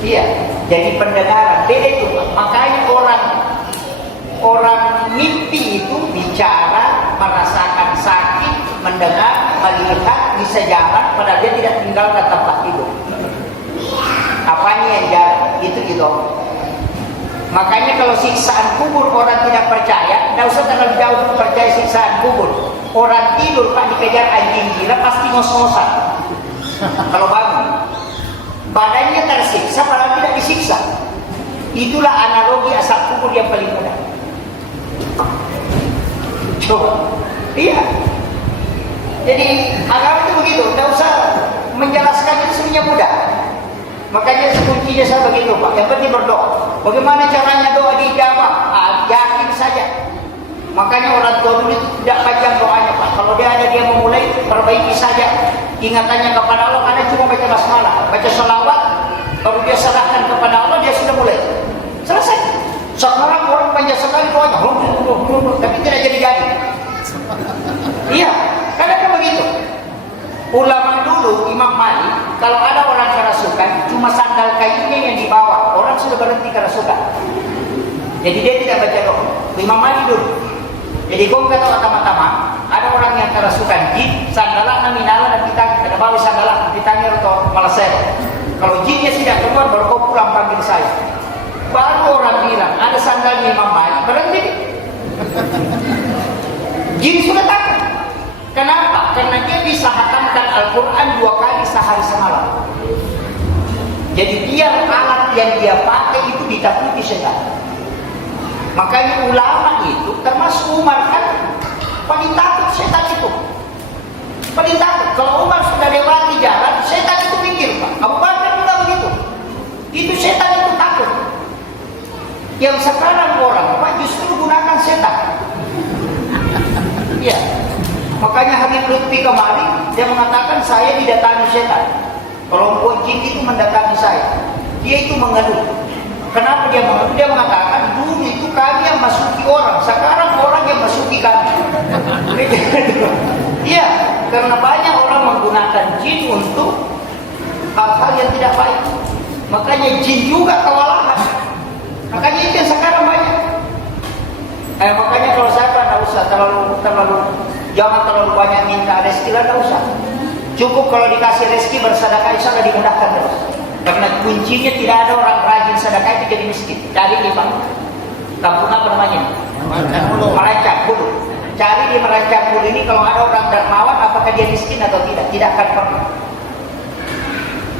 Iya, jadi pendengaran beda itu Pak. Makanya orang mimpi itu bicara, merasakan sakit, mendengar, melihat, bisa jalan, padahal dia tidak tinggalkan tempat tidur. Apanya yang jalan? Itu gitu. Makanya kalau siksaan kubur orang tidak percaya, tidak usah terlalu jauh percaya siksaan kubur. Orang tidur Pak dikejar anjing gila pasti ngos-ngosan. Kalau bangun, badannya tersiksa padahal tidak disiksa. Itulah analogi asap kubur yang paling mudah. Coba, iya. Jadi agama itu begitu, tidak usah menjelaskan itu semuanya mudah. Makanya kuncinya saya begitu Pak. Yang penting berdoa. Bagaimana caranya doa dijawab? Yakin saja. Makanya orang tua dulu itu tidak panjang doanya Pak. Kalau dia ada dia memulai, perbaiki saja ingatannya kepada Allah. Karena cuma baca basmalah, baca sholawat, baru dia serahkan kepada Allah, dia sudah mulai. Selesai. Sekarang orang panjang sekali doanya, tapi tidak jadi-jadi. Iya, karena begitu. Ulama dulu, Imam Malik, kalau ada orang kerasukan, cuma sandal kainnya yang dibawa, orang sudah berhenti kerasukan. Jadi dia tidak baca doa. Imam Malik dulu. Jadi kau kata teman-teman, ada orang yang kerasukan jin, sandalah naminala dan kita ada bawa sandalah, ditanya atau malah saya. Kalau jinnya tidak keluar, baru kau pulang panggil saya. Baru orang bilang, ada sandalnya Imam Malik, berhenti. Jin sudah takut. Kenapa? Karena dia bisa hatamkan Al-Quran 2 kali sehari semalam. Jadi biar alat yang dia pakai itu ditakuti setan. Makanya ulama itu, termasuk Umar kan, paling takut setan itu. Paling takut. Kalau Umar sudah lewati jalan, setan itu pinggir Pak. Abu Bakar juga begitu. Itu setan itu takut. Yang sekarang orang Pak justru gunakan setan. Iya. Makanya Habib Lutfi kemarin dia mengatakan saya didatangi setan. Kelompok jin itu mendatangi saya. Dia itu mengeluh. Kenapa dia mengeluh? Dia mengatakan dulu itu kami yang masuki orang, sekarang orang yang masuki kami. Iya, karena banyak orang menggunakan jin untuk hal-hal yang tidak baik. Makanya jin juga kewalahan. Makanya itu yang sekarang banyak. Makanya kalau saya tidak usah terlalu jangan terlalu banyak minta rezeki lah, tidak usah. Cukup kalau dikasih rezeki bersedekah, insya Allah dimudahkan terus. Karena kuncinya tidak ada orang rajin sedekah itu jadi miskin. Cari di kampung apa namanya? Merancang Hulu. Cari di Merancang Hulu ini kalau ada orang dermawan, apakah dia miskin atau tidak? Tidak akan pernah.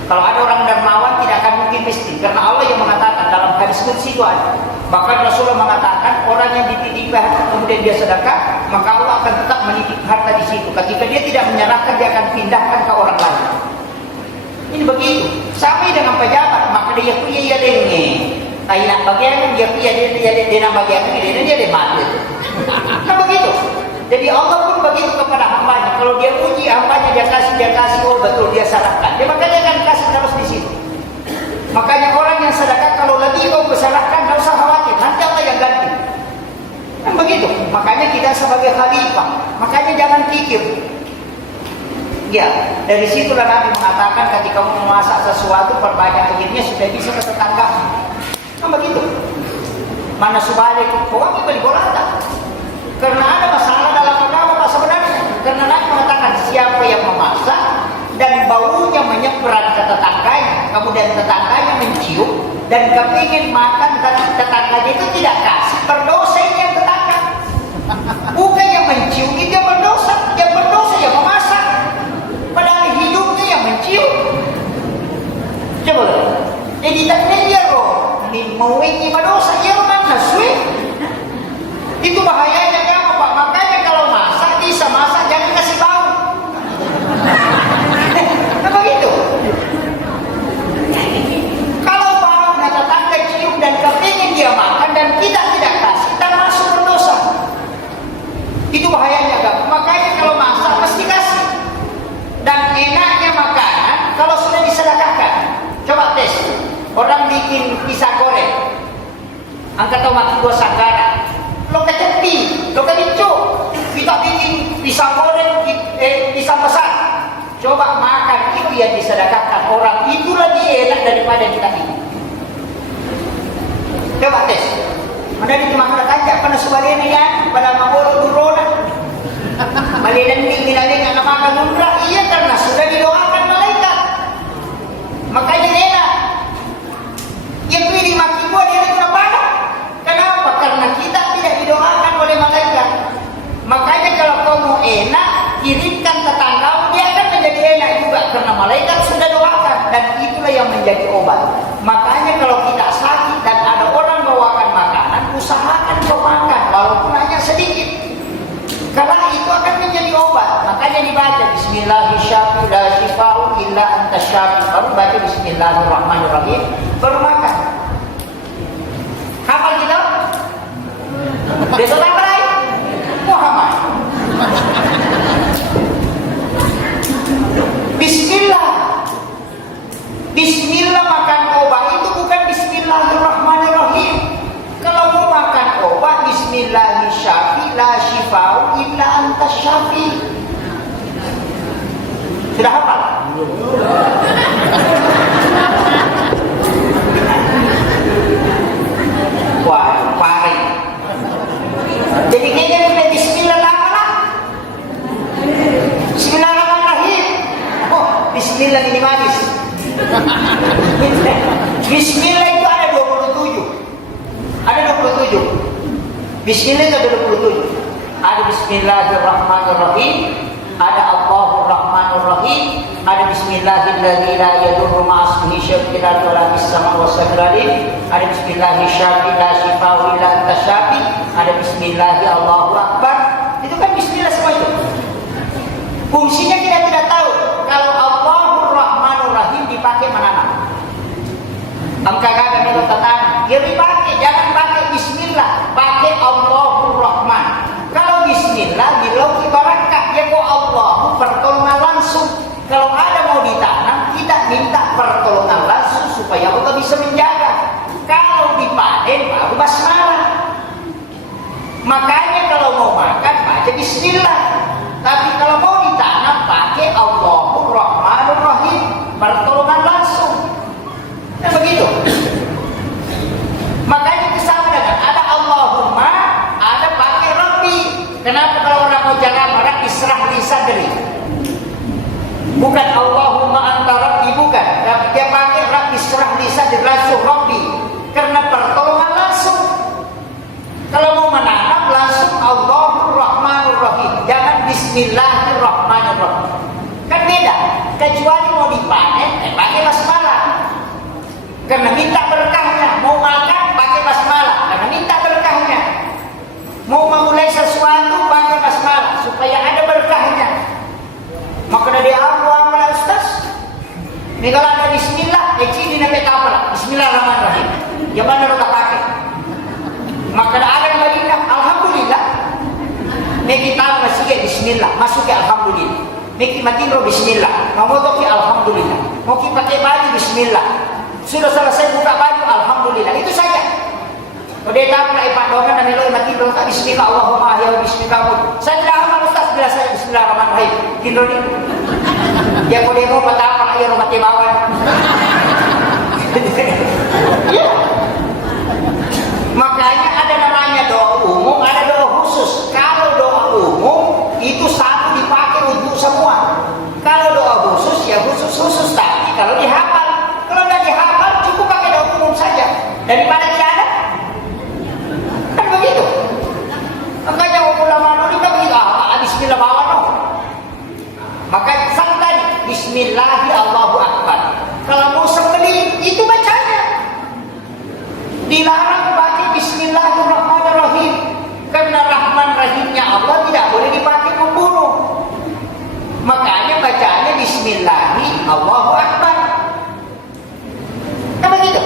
Kalau ada orang dermawan tidak akan mungkin miskin, karena Allah yang mengatakan dalam hadis qudsi itu ada. Bahkan Rasulullah mengatakan orang yang dititipi harta kemudian dia sedekah, maka Allah akan tetap menitip harta di situ. Ketika dia tidak menyerahkan, dia akan pindahkan ke orang lain. Ini begitu. Sampai dengan pejabat, maka dia punya ya denge. Aina bagian dia punya dia nak bagian dia mati. Nah begitu. Jadi Allah pun begitu kepada hambanya. Kalau dia puji hambanya, dia kasih, oh betul dia salahkan. Dia maka dia akan kasih terus di situ. Makanya orang yang sedekah kalau lebih kau kesalahkan, tidak usah khawatir, nanti Allah yang ganti. Kan begitu. Makanya kita sebagai khalifah, makanya jangan pikir. Ya, dari situlah Nabi mengatakan ketika mau memasak sesuatu perbanyak airnya supaya bisa ke tetangga. Kan begitu. Mana subalik, orang beli bolata. Karena ada masalah dalam agama Pak sebenarnya. Karena Nabi mengatakan siapa yang memasak dan baunya menyeberang ke tetangganya, kemudian tetangganya mencium dan kepingin makan, tapi tetangganya itu tidak kasih, berdosa ini yang tetangga. Bukan yang mencium itu yang berdosa yang memasak. Padahal hidupnya yang mencium. Coba lihat. Jadi tak dia roh, ini mau ini berdosa, ya mana sih? Itu bahayanya kamu Pak. Makanya kalau masak bisa masak, jangan kasih bau. Nah begitu. Kalau bau dan tetangga cium dan kepingin dia makan dan kita tidak kasih, kita masuk berdosa. Itu bahayanya kamu. Makanya kalau masak mesti kasih. Dan enaknya makanan kalau sudah disedekahkan. Coba tes. Orang bikin pisang goreng, angkat tomat 2 sanggara. Lo kecepi, lo kelincu. Kita bikin pisang goreng, pisang besar. Coba makan itu yang disedekahkan orang, itu lebih enak daripada kita ini. Coba tes. Mana di makan kajak pada subalena ya, pada maboro durona. Malidan di nilaleng anak makan umrah, iya karena sudah didoakan malaikat. Makanya enak. Yang pilih maki buah dia itu apa? Kenapa? Karena kita tidak didoakan oleh malaikat. Makanya kalau kau mau enak, kirimkan tetanggamu, dia akan menjadi enak juga karena malaikat sudah doakan dan itulah yang menjadi obat. Makanya kalau kita sakit dan ada orang bawakan makanan, usahakan kau makan walaupun hanya sedikit. Karena itu akan menjadi obat. Makanya dibaca Bismillahirrahmanirrahim, la shifa'u illa anta syafi. Baru baca Bismillahirrahmanirrahim, baru makan. Hafal kita? Besok apa lagi? Muhammad. Bismillah. Bismillah makan obat itu bukan Bismillahirrahmanirrahim. Kalau mau makan obat Bismillahirrahmanirrahim, la shifa'u illa anta syafi. Sudah hafal? Wah, paring. Jadi kayaknya udah Bismillahirrahmanirrahim. Bismillahirrahmanirrahim. Oh, Bismillah ini manis. Bismillah itu ada 27. Ada 27. Bismillah itu ada 27. Ada Bismillahirrahmanirrahim, ada Allahur Rahmanur Rahim, ada Bismillahirrahmanirrahim la yadurru ma'asmihi syai'un wa la bis-sama' wa sadralim, ada Bismillahirrahmanirrahim la shifa'u illa anta syafi, ada Bismillahirrahmanirrahim Allahu Akbar. Itu kan Bismillah semua itu. Fungsinya kita tidak tahu. Kalau Allahur Rahmanur Rahim dipakai mana? Angka kagak minum tatan, dia dipakai, jangan pakai Makanya kalau mau makan baca bismillah. Tapi kalau mau ditanam pakai Allahur Rahmanur Rahim, pertolongan langsung. Nah begitu. Makanya kesama dengan ada Allahumma, ada pakai Rabbi. Kenapa kalau orang mau jalan marah isyrah li sadri? Bukan Allahumma anta Rabbi, bukan. Tapi dia pakai Rabbi isyrah li sadri, langsung Rabbi. Karena pertolongan langsung. Kalau mau menanam langsung Allahur Rahmanur Rahim. Jangan Bismillahirrahmanirrahim. Kan beda. Kecuali mau dipanen, pakai basmalah. Karena minta berkahnya. Mau makan, pakai basmalah. Karena minta berkahnya. Mau memulai sesuatu, pakai basmalah. Supaya ada berkahnya. Maka dari Allah Ustaz. Ini kalau ada bismillah, ini namanya kapal. Bismillahirrahmanirrahim. Yang mana kita pakai? Maka ada yang Madinah, alhamdulillah. Neki tahu masih ke bismillah, masuk ke alhamdulillah. Neki makin roh bismillah, mau motor ke alhamdulillah. Mau kita pakai baju bismillah. Sudah selesai buka baju alhamdulillah. Itu saja. Kalau dia tahu nak ipak dongan dan elok makin roh tak bismillah, Allahumma ya bismillah. Saya tidak aman Ustaz bila saya bismillahirrahmanirrahim. Kilo ni. Ya kalau dia mau patah apa nak ya roh mati bawah. Ya. Makanya ada namanya doa umum, ada doa khusus. Kalau doa umum itu satu dipakai untuk semua. Kalau doa khusus ya khusus. Tapi kalau dihafal, kalau tidak dihafal cukup pakai doa umum saja. Daripada tidak ada, kan begitu. Makanya ulama dulu kan begitu. Bismillah bawah no. Maka santai Bismillahi Allahu Akbar. Kalau mau sembelih itu bacanya. Dilarang pakai Bismillahirrahmanirrahim. Karena Rahman Rahimnya Allah tidak boleh dipakai membunuh. Makanya bacaannya Bismillahi Allahu Akbar. Nah begitu.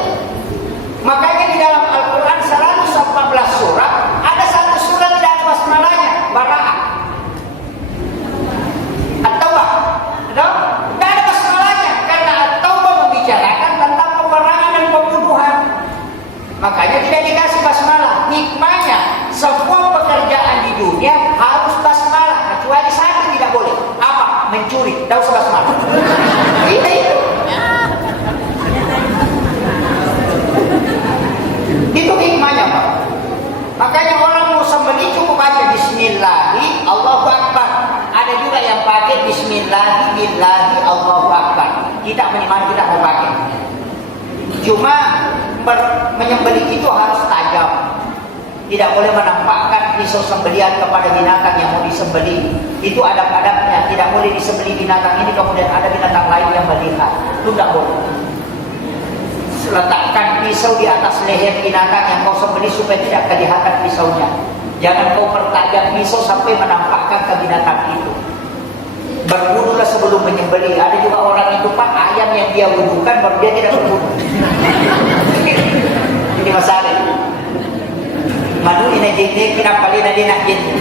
Makanya di dalam Al-Quran 114 surat ada satu surat tidak ada basmalahnya, Bara'ah. At-Taubah. Tidak ada basmalahnya karena At-Taubah membicarakan tentang peperangan dan pembunuhan. Makanya tidak dikasih basmalah. Nikmatnya semua pekerjaan di dunia harus basmalah, kecuali satu tidak boleh. Apa? Mencuri. Tidak usah basmalah. Itu. Itu hikmahnya Pak. Makanya orang mau sembelih cukup baca Bismillahi Allahu Akbar. Ada juga yang pakai Bismillahi Billahi Allahu Akbar. Kita mana kita mau pakai. Cuma menyembelih itu harus tajam. Tidak boleh menampakkan pisau sembelihan kepada binatang yang mau disembelih. Itu adab-adabnya. Tidak boleh disembelih binatang ini kemudian ada binatang lain yang melihat. Itu tidak boleh. Letakkan pisau di atas leher binatang yang kau sembelih supaya tidak kelihatan pisaunya. Jangan kau pertajam pisau sampai menampakkan ke binatang itu. Berwudulah sebelum menyembelih. Ada juga orang itu Pak, ayam yang dia wudukan baru dia tidak berwudu. Ini masalah. Madu ina jindi kenapa lina dina jindi.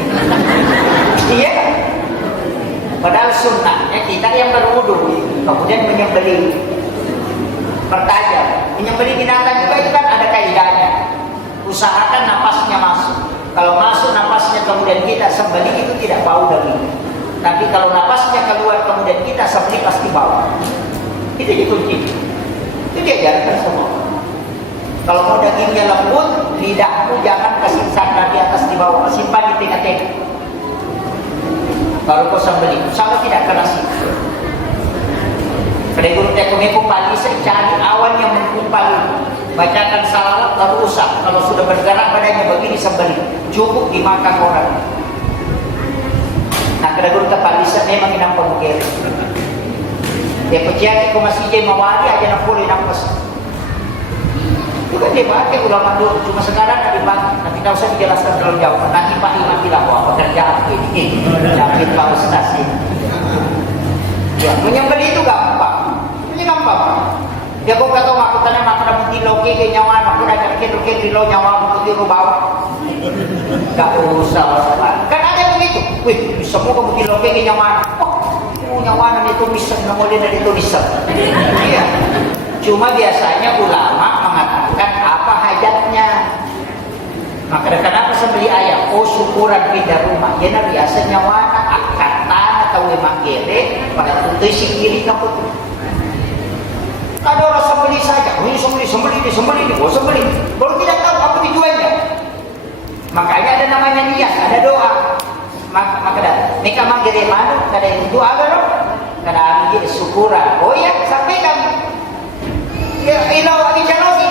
Iya. Padahal sunnahnya kita yang berwudu kemudian menyembelih. Pertajam. Menyembelih binatang juga itu kan ada kaidahnya. Usahakan napasnya masuk. Kalau masuk napasnya kemudian kita sembelih itu tidak bau daging. Tapi kalau napasnya keluar kemudian kita sembelih pasti bau. Itu dikunci. Itu diajarkan semua. Kalau mau dagingnya lembut, lidahmu jangan kasih sandar di atas di bawah, simpan di tengah-tengah. Baru kau sembelih. Sama tidak keras itu. Pada guru tekomeku pagi saya cari awan yang mengkumpal. Bacakan salawat lalu usap. Kalau sudah bergerak badannya begini sembelih. Cukup dimakan orang. Nah kada guru tepali saya memang inang pemukir. Dia pejabat ko masih jadi mawali aja nak boleh nafas. Itu kan dia pakai ulama dulu. Cuma sekarang ada dipakai. Tapi tak usah dijelaskan terlalu jauh. Nanti Pak Imam bilang bahwa pekerjaan ini. Jamin Pak Ustaz ini. Ya, menyembelih itu gampang. Ini gampang. Dia kok kata aku tanya makan putih loki ke nyawa aku dah cari ke lo nyawa putih lo bawa. Gak usah. Kan ada begitu. Wih, semua kamu putih loki ke nyawa. Oh, nyawa itu bisa kemudian dari itu bisa. Iya. Cuma biasanya ulama mengatakan apa hajatnya. Maka kenapa sembelih ayam? Oh Yana biasa nyawana akatan atau mangere pada tutup si kiri kaput. Ada orang sembeli saja, ini sembeli, baru tidak tahu apa tujuannya. Makanya ada namanya niat, ada doa. Maka dah, mereka mangere mana? Kada itu doa kan? Kada ambil syukuran. Oh ya, sampaikan. Ya, ilaw bicara ni.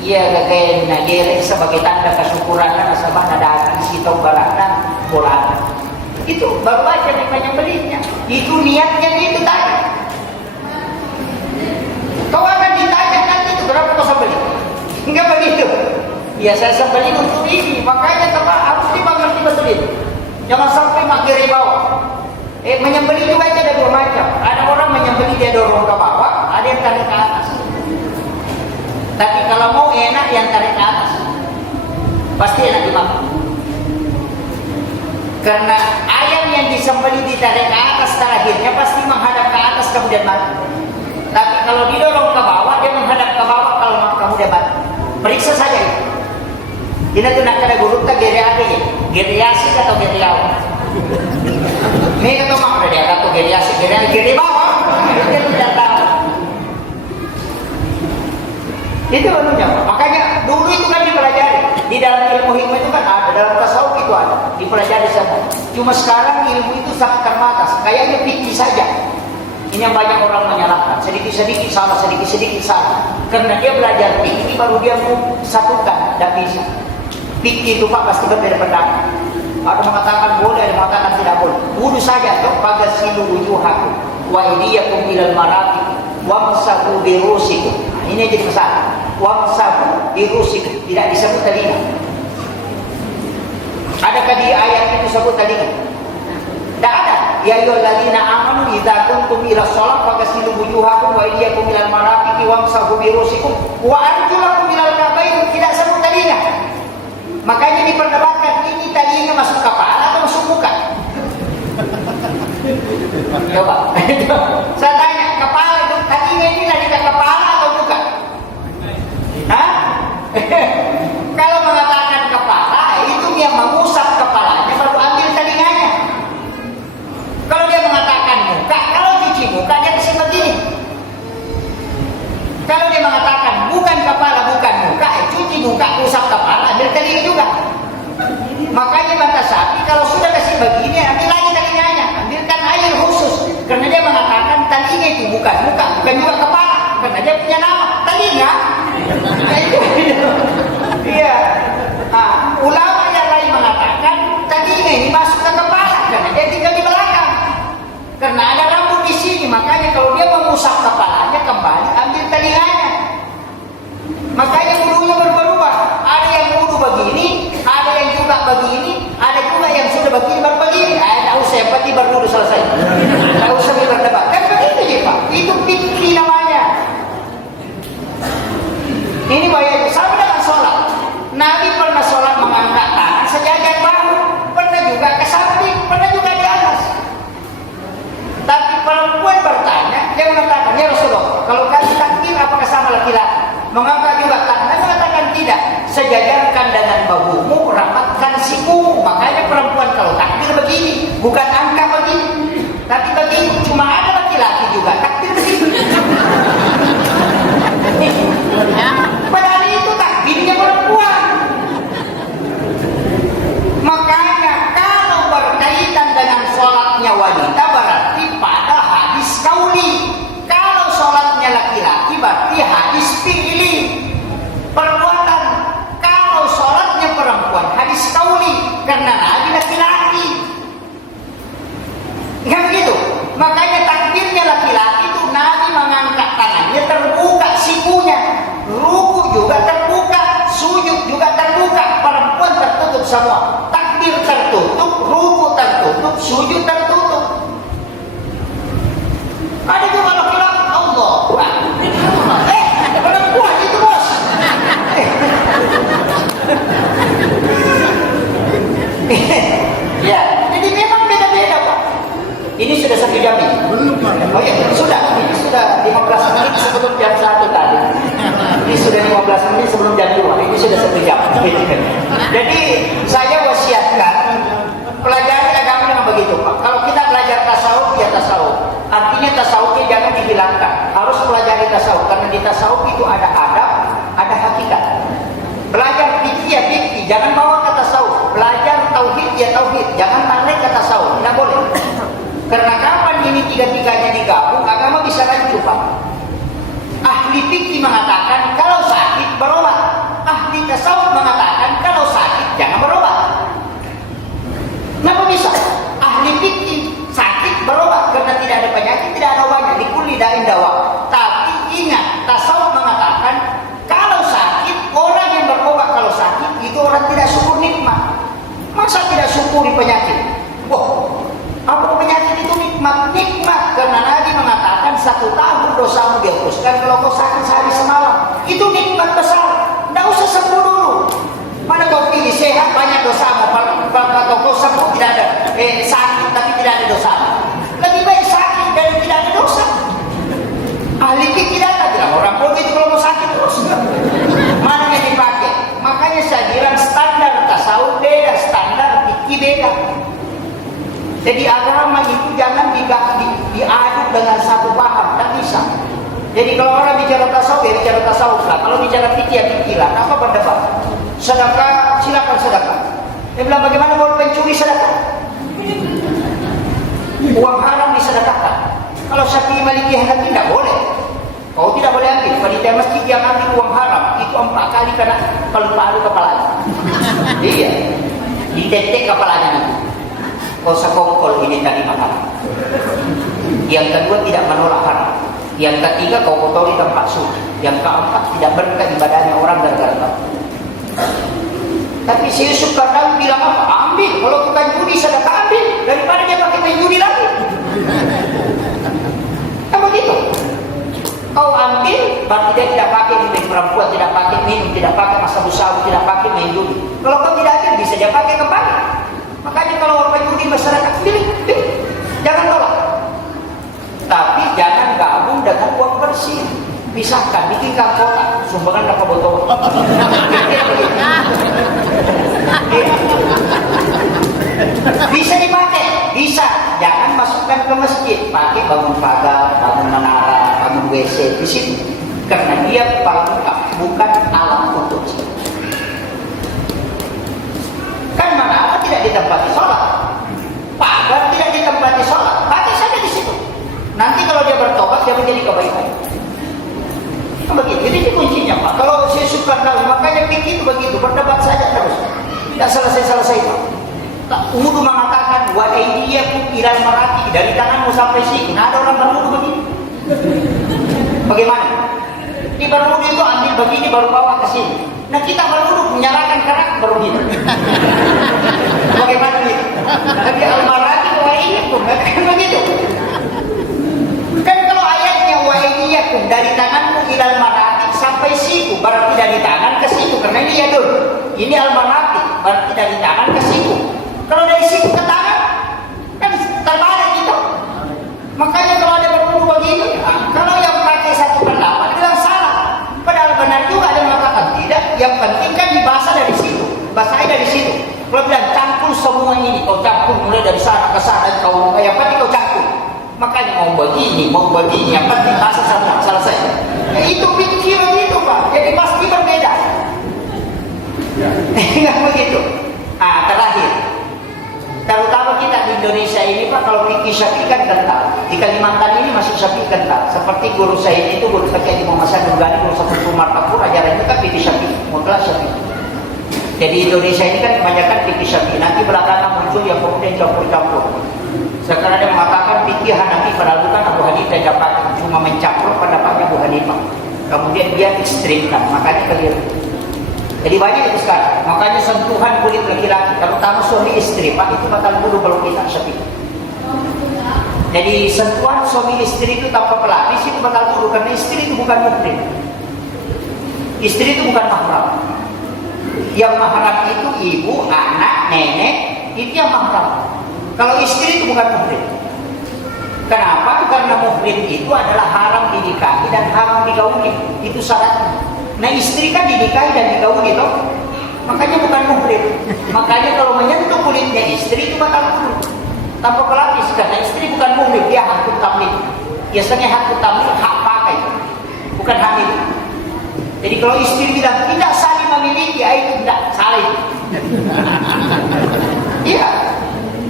Iya kakek nagere sebagai tanda kesyukuran kan sabah ada isi tau barang bola. Itu baru aja mereka belinya. Itu niatnya itu tadi. Kau akan ditanya nanti itu berapa kau sembeli? Enggak begitu. Ya saya sembeli untuk ini, makanya teman harus dimengerti betul itu. Jangan sampai makiri bawah. Menyembeli juga ada dua macam. Ada orang menyembeli dia dorong ke bawah, ada yang tarik ke atas. Tapi kalau mau enak yang tarik ke atas, pasti enak dimakan. Karena ayam yang disembeli ditarik ke atas terakhirnya pasti menghadap ke atas kemudian mati. Tapi kalau didorong ke bawah, dia menghadap ke bawah kalau kemudian mati. Periksa saja itu. Ini tuh nak ada guru tak gere apa ya? Gere asik atau gere awal? Ini kata mak dia kata gere asik, gere bawah. Dia tidak tahu. Itu anunya. Makanya dulu itu kan dipelajari di dalam ilmu hikmah itu kan ada, dalam tasawuf itu ada, dipelajari semua. Cuma sekarang ilmu itu sangat terbatas. Kayaknya fikih saja. Ini yang banyak orang menyalahkan. Sedikit-sedikit salah, sedikit-sedikit salah. Karena dia belajar fikih baru dia mau satukan, tidak bisa. Fikih itu Pak pasti berbeda pendapat. Ada mengatakan boleh, ada mengatakan tidak boleh. Wudhu saja toh fagasilu wujuhakum wa aydiyakum ilal marafiq wamsahu bi rusikum. Ini jadi pesan. Wamsahu bi rusikum, tidak disebut telinga. Adakah di ayat itu sebut telinga? Tidak ada. Ya ayyuhalladzina amanu idza kuntum ila shalah fagasilu wujuhakum wa aydiyakum ilal marafiq wamsahu bi rusikum wa arjulakum ilal ka'bayn, tidak sebut telinga. Makanya diperdebatkan ini telinga masuk kepala atau masuk muka? Coba. Saya tanya, kepala itu telinga ini lagi ke kepala atau muka? Hah? Kalau mengatakan kepala, itu dia mengusap kepalanya baru ambil telinganya. Kalau dia mengatakan muka, kalau cuci muka dia kasih begini. Kalau dia mengatakan bukan kepala, bukan muka, cuci muka, usap kepala, ambil telinga juga. Makanya bantah sapi kalau sudah kasih begini, ambil lagi telinganya, ambilkan air khusus. Karena dia mengatakan telinga itu bukan muka, bukan juga kepala. Karena dia punya nama, telinga. Iya. Ulama yang lain mengatakan telinga ini masuk ke kepala, karena dia tinggal di belakang. Karena ada rambut di sini, makanya kalau dia mengusap kepalanya kembali, ambil telinganya. Makanya wudunya berubah-ubah. Ada yang wudu begini, ada yang juga begini, ada juga yang sudah begini baru begini. Tidak usah, yang penting berwudu selesai. Tidak usah berdebat. Kan begitu ya Pak. Itu fikih namanya. Ini bahaya. Sama dengan sholat. Nabi pernah sholat mengangkat tangan sejajar bahu, pernah juga ke samping, pernah juga di atas. Tapi perempuan bertanya, dia mengatakan, ya Rasulullah, kalau kalian takbir apakah sama laki-laki? Mengangkat juga tangan, mengatakan tidak. Sejajarkan dengan bahumu, rapatkan sikumu. Makanya perempuan kalau takbir begini, bukan angka begini, tapi begini. Cuma ada laki-laki juga takbir begini. Padahal itu takbirnya perempuan. Makanya kalau berkaitan dengan sholatnya wanita berarti pada hadis kauli. Kalau sholatnya laki-laki berarti hadis fi'li, perbuatan. Kalau sholatnya perempuan hadis kauli, karena Nabi laki-laki. Kan begitu. Makanya takbirnya laki-laki itu Nabi mengangkat tangannya terbuka sikunya, ruku juga terbuka, sujud juga terbuka, perempuan tertutup semua. Takbir tertutup, ruku tertutup, sujud tertutup. Ada juga laki-laki Allah. Perempuan itu bos. Ya, jadi memang beda-beda Pak. Ini sudah 1 jam ini? Belum Pak. Oh ya, sudah. Ini sudah 15 menit sebelum jam 1 tadi. Ini sudah 15 menit sebelum jam 2. Ini sudah 1 jam. Jadi saya wasiatnya tasawufnya jangan dihilangkan. Harus pelajari tasawuf karena di tasawuf itu ada adab, ada hakikat. Belajar fikih ya fikih, jangan bawa ke tasawuf. Belajar tauhid ya tauhid, jangan tarik ke tasawuf. Tidak boleh. Karena kapan ini tiga-tiganya digabung, agama bisa rancu, Pak. Ahli fikih mengatakan kalau sakit berobat. Ahli tasawuf mengatakan kalau sakit jangan berobat. Kenapa bisa? Ahli fikih sakit berobat karena tidak ada penyakit, tidak ada obatnya, dikuli dain dawa. Tapi ingat, tasawuf mengatakan kalau sakit, orang yang berobat kalau sakit itu orang tidak syukur nikmat. Masa tidak syukuri penyakit? Wah, apa penyakit itu nikmat? Nikmat karena Nabi mengatakan 1 tahun dosamu dihapuskan kalau kau sakit sehari semalam. Itu nikmat besar. Tidak usah sembuh dulu. Mana kau pilih sehat banyak dosamu, kalau kau sembuh tidak ada sakit tapi tidak ada dosa. Lebih baik sakit dan tidak ada dosa. Ahli fikih tidak bilang orang bodoh itu kalau mau sakit terus. Mana yang dipakai? Makanya saya bilang standar tasawuf beda, standar fikih beda. Jadi agama itu jangan diaduk dengan satu paham, tak bisa. Jadi kalau orang bicara tasawuf ya bicara tasawuf lah. Kalau bicara fikih ya fikih lah. Apa berdebat? Sedekah, silakan sedekah. Dia bilang bagaimana kalau pencuri sedekah? Uang haram disedekahkan. Kalau Syafi'i Maliki Hanafi tidak boleh. Kau tidak boleh ambil. Panitia masjid yang ambil uang haram itu 4 kali kena palu-palu kepalanya. Iya. Ditetek kepalanya nanti. Kau sekongkol ini tadi haram. Yang kedua tidak menolak haram. Yang ketiga kau kotori tempat suci. Yang keempat tidak berkah ibadahnya orang gara-gara. Tapi si Yusuf Kardawi bilang apa? Ambil. Kalau bukan judi sedekah ambil daripada dia pakai main judi lagi. Kan begitu. Kau ambil berarti dia tidak pakai main perempuan, tidak pakai minum, tidak pakai masa busawu, tidak pakai main judi. Kalau kau tidak ambil bisa dia pakai kembali. Makanya kalau orang judi masyarakat pilih. Jangan tolak. Tapi jangan gabung dengan uang bersih. Pisahkan, bikinkan kotak, sumbangan dapat botol. Bisa dipakai, bisa. Jangan masukkan ke masjid, pakai bangun pagar, bangun menara, bangun WC di situ. Karena dia pelengkap, bukan alat untuk itu. Kan menara tidak ditempati sholat, pagar tidak ditempati sholat, pakai saja di situ. Nanti kalau dia bertobat, dia menjadi kebaikan. Begitu, jadi itu kuncinya Pak. Kalau saya suka tahu, makanya bikin begitu, berdebat saja terus, tidak selesai-selesai Pak. Udu mengatakan wa aydiyakum ilal marati, dari tanganmu sampai sini. Nah, ada orang berwudu begini. Bagaimana? Di berwudu itu ambil begini baru bawa ke sini. Nah kita berwudu menyalakan kerak baru gitu. Bagaimana gitu? Tapi al marati wa aydiyakum kan begitu. Kan kalau ayatnya wa aydiyakum dari tanganmu ilal marati sampai siku, berarti dari tangan ke siku karena ini ya dulu. Ini al marati berarti dari tangan ke siku. Kalau dari siku ke tangan kan terbalik gitu. Makanya kalau ada berwudu begini, kalau yang pakai satu pendapat bilang salah. Padahal benar juga ada yang mengatakan tidak. Yang penting kan dibasah dari situ, basahnya dari situ. Kalau bilang campur semua ini, kau campur mulai dari sana ke sana, kau yang penting kau campur. Makanya mau begini, yang penting basah sama selesai. Ya, itu pikiran itu Pak. Jadi pasti berbeda. Enggak begitu. Ah, terakhir. Terutama kita di Indonesia ini Pak, kalau fikih Syafi'i kan kental. Di Kalimantan ini masih Syafi'i kental. Seperti guru saya itu, guru saya di Muhammad Sanurgani, guru Satu Martapur, ajarannya kan fikih Syafi'i, mutlak Syafi'i. Jadi Indonesia ini kan kebanyakan fikih Syafi'i. Nanti belakangan muncul yang kemudian campur-campur. Sekarang ada mengatakan fikih Hanafi, padahal bukan Abu Hanifah yang dapat cuma mencampur pendapatnya Abu Hanifah. Kemudian dia ekstrimkan, makanya keliru. Jadi banyak itu sekarang. Makanya sentuhan kulit laki-laki, terutama suami istri, Pak, itu batal wudu kalau kita Syafi'i. Jadi sentuhan suami istri itu tanpa pelapis itu batal wudu karena istri itu bukan muhrim. Istri itu bukan mahram. Yang mahram itu ibu, anak, nenek, itu yang mahram. Kalau istri itu bukan muhrim. Kenapa? Karena muhrim itu adalah haram dinikahi dan haram digauli. Itu syaratnya. Nah istri kan dinikahi dan digauli toh, makanya bukan muhrim. Makanya kalau menyentuh kulitnya istri itu batal wudu tanpa pelapis karena istri bukan muhrim, dia hantu tamlik. Biasanya hak utama hak pakai, bukan hak milik. Jadi kalau istri bilang tidak saling memiliki, itu tidak saling. Iya,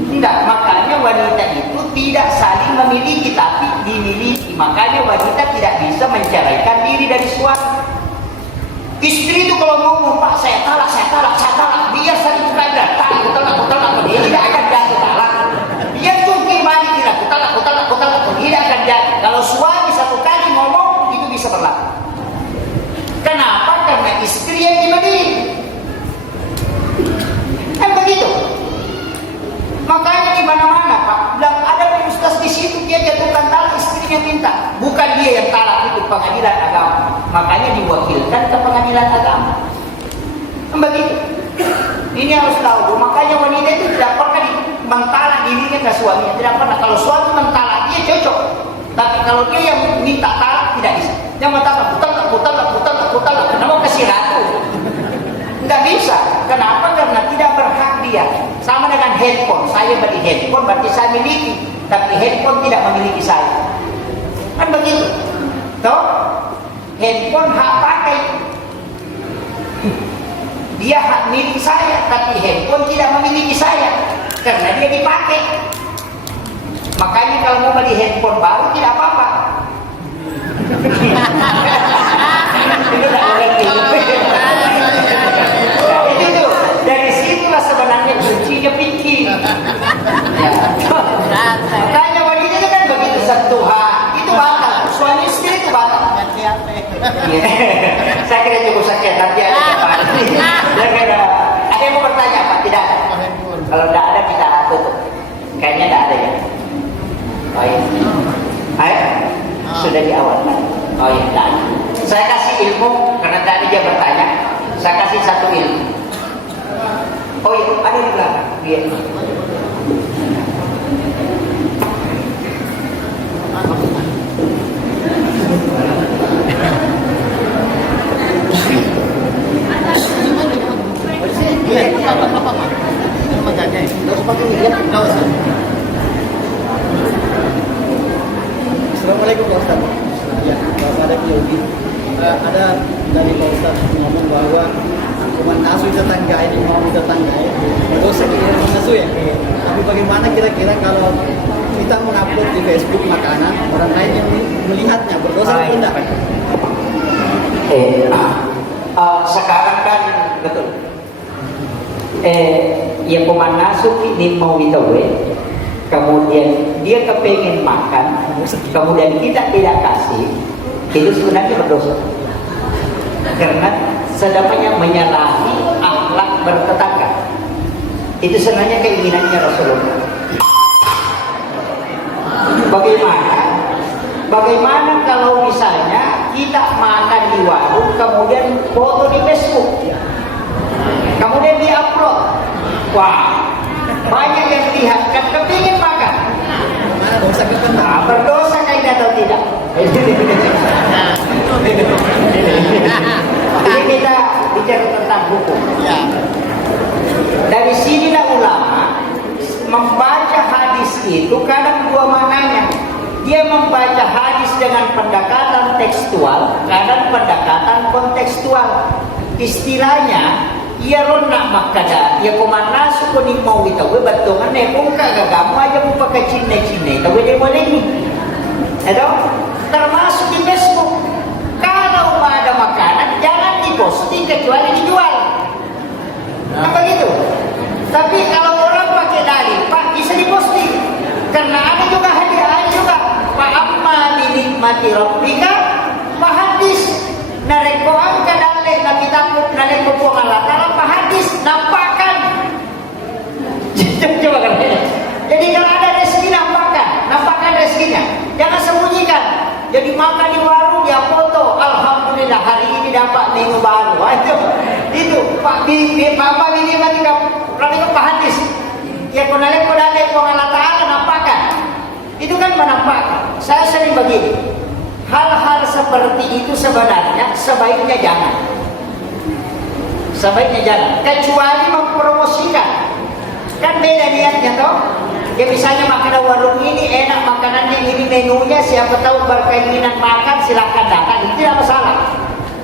tidak. Makanya wanita itu tidak saling memiliki, tapi dimiliki. Makanya wanita tidak bisa menceraikan diri dari suami. Istri itu kalau ngomong, Pak saya talak, dia saling berkata, aku talak, dia tidak akan jatuh talak. Dia jungkir balik, aku talak, tidak akan jadi. Kalau suami satu kali ngomong, itu bisa berlaku. Kenapa? Karena istri yang dimiliki. Kan begitu. Makanya di mana-mana Pak, bilang ada ustaz di situ dia jatuhkan talak, istrinya minta, bukan dia yang talak, itu pengadilan agama. Makanya diwakilkan ke pengadilan agama. Kan begitu. Ini harus tahu. Makanya wanita itu tidak pernah mentalak dirinya ke suaminya, tidak pernah. Kalau suami mentalak dia cocok, tapi kalau dia yang minta talak tidak bisa. Yang mentalak putal, kenapa kasih ratu? Tidak bisa. Kenapa? Karena tidak berhak dia. Sama dengan handphone. Saya beli handphone berarti saya miliki, tapi handphone tidak memiliki saya. Kan begitu. Toh? Handphone hak pakai. Dia hak milik saya, tapi handphone tidak memiliki saya karena dia dipakai. Makanya kalau mau beli handphone baru tidak apa-apa. Itu tak mengerti. Nah, itu tuh. Dari situlah sebenarnya kuncinya pikir. Ya. Makanya wanita itu kan begitu sentuhan. Itu batal. Suami istri itu batal. Saya kira cukup sekian. Nanti ada ada yang mau bertanya Pak? Tidak ada. Kalau tidak ada kita tutup. Kayaknya tidak ada ya. Oh iya. Ayo. Sudah di awal kan? Oh iya, tidak ada. Saya kasih ilmu karena tadi dia bertanya. Saya kasih satu ilmu. Oh iya, ada di belakang. Iya. Assalamualaikum Pak Ustaz. Ya, pada Yogi ada dari Pak Ustaz ngomong bahwa cuma nasuh tetangga ini mau tetangga ya berdosa kira nasuh ya. Tapi bagaimana kira-kira kalau kita mengupload di Facebook makanan orang lain yang melihatnya berdosa atau tidak? Sekarang kan betul. Yang pemanasuk ini mau ditawe, kemudian dia kepengen makan, kemudian kita tidak kasih, itu sebenarnya berdosa. Karena sedangnya menyalahi akhlak bertetangga. Itu sebenarnya keinginannya Rasulullah. Bagaimana kalau misalnya kita makan di warung, kemudian foto di Facebook, kemudian di-upload, wah, banyak yang lihat kan kepingin makan. Berdosa kayak atau tidak? Ini kita bicara tentang hukum. Dari sinilah ulama membaca hadis itu kadang dua maknanya. Dia membaca hadis dengan pendekatan tekstual, kadang pendekatan kontekstual. Istilahnya, ia ronak makada, ia komanda suku ni mau itu, betul kan? Muka gagamu aja muka kecil-kecil, tapi dia boleh ni. Ada termasuk di Facebook. Kalau ada makanan, jangan diposting kecuali dijual. Apa gitu? Tapi kalau orang pakai dalil, Pak bisa diposting. Karena ada juga hadiah juga. Pak amma linikmati rabbika hadis narekoan ka dalil na kitabut nareko po Allah Taala hadis nampakan. Coba kan. Jadi kalau ada rezeki nampakkan rezekinya. Jangan sembunyikan. Jadi makan di warung dia foto, alhamdulillah hari ini dapat menu baru. Itu Pak Bapak ini mati kamu hadis. Ya konale ko Allah Taala nampakkan. Itu kan menampakkan. Saya sering begini. Hal-hal seperti itu sebenarnya sebaiknya jangan. Sebaiknya jangan. Kecuali mempromosikan. Kan beda niatnya toh. Ya misalnya makanan warung ini enak, makanannya ini menunya, siapa tahu berkeinginan makan silahkan datang, tidak masalah.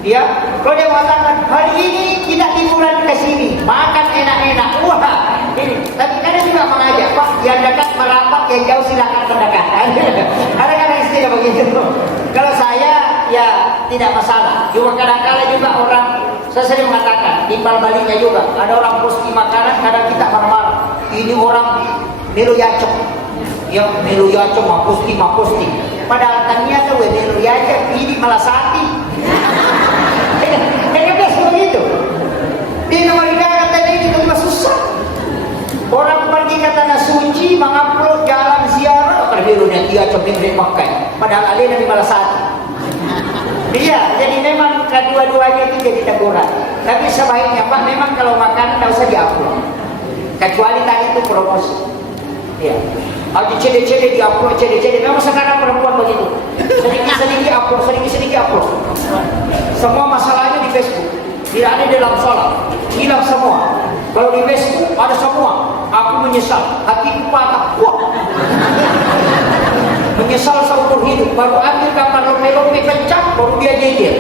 Ya, kalau dia mengatakan hari ini kita liburan ke sini, makan enak-enak, wah ini. Tapi kadang juga mengajak, Pak, yang dekat merapat, yang jauh silahkan mendekat. Kadang-kadang istilah begitu. Kalau saya ya tidak masalah. Cuma kadang-kadang juga orang, saya sering mengatakan, timbal baliknya juga. Ada orang posting makanan, kadang kita marah-marah. Ini orang melu yacok, ya melu yacok mah posting. Padahal ternyata melu yacok ini malah sati. Kenapa seperti itu? Di negara kata ini cuma susah. Orang pergi ke tanah suci, mengupload jalan ziarah, terbirunya dia coba makan. Padahal alih dari malah satu. Iya, jadi memang kedua-duanya itu jadi teguran. Tapi sebaiknya Pak, memang kalau makan tidak usah diupload. Kecuali tadi itu promosi. Iya. Ada CD-CD diupload, CD-CD. Memang sekarang perempuan begitu. Sedikit-sedikit upload. Semua masalahnya di Facebook. Tidak ada di dalam sholat. Hilang semua. Kalau di Facebook ada semua. Aku menyesal. Hatiku patah. Wah. Menyesal seumur hidup. Baru ambil gambar lope-lope kencang, baru dia jejel.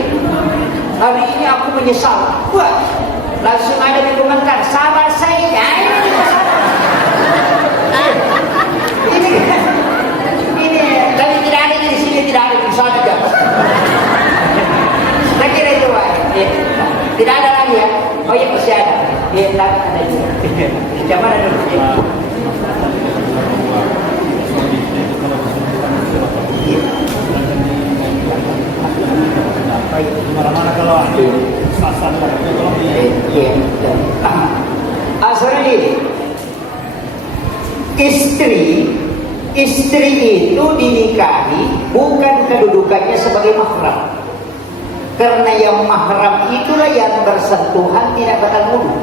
Hari ini aku menyesal. Wah. Langsung ada yang mengatakan, sabar saya. Ini tapi tidak ada di sini, tidak ada di sana aja. Saya kira itu Pak. Ya. Tidak ada lagi ya. Oh iya masih ada. Ya, ada juga. Zaman ada dulu. Mana kalau ada sasaran kalau Iya. Asrani. Istri itu dinikahi bukan kedudukannya sebagai mahram. Karena yang mahram itulah yang bersentuhan tidak batal wudu.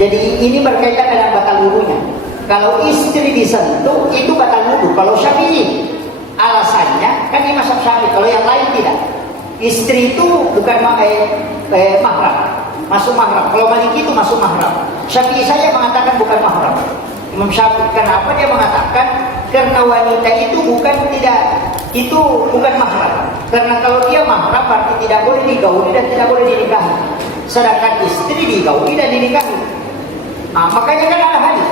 Jadi ini berkaitan dengan batal wudunya. Kalau istri disentuh itu batal wudu. Kalau Syafi'i alasannya kan ini mazhab Syafi'i. Kalau yang lain tidak. Istri itu bukan mahram, masuk mahram. Kalau Maliki itu masuk mahram. Syafi'i saja mengatakan bukan mahram. Imam Syafi'i kenapa dia mengatakan karena wanita itu bukan mahram. Karena kalau dia mahram berarti tidak boleh digauli dan tidak boleh dinikahi. Sedangkan istri digauli dan dinikahi. Nah, makanya kan ada hadis.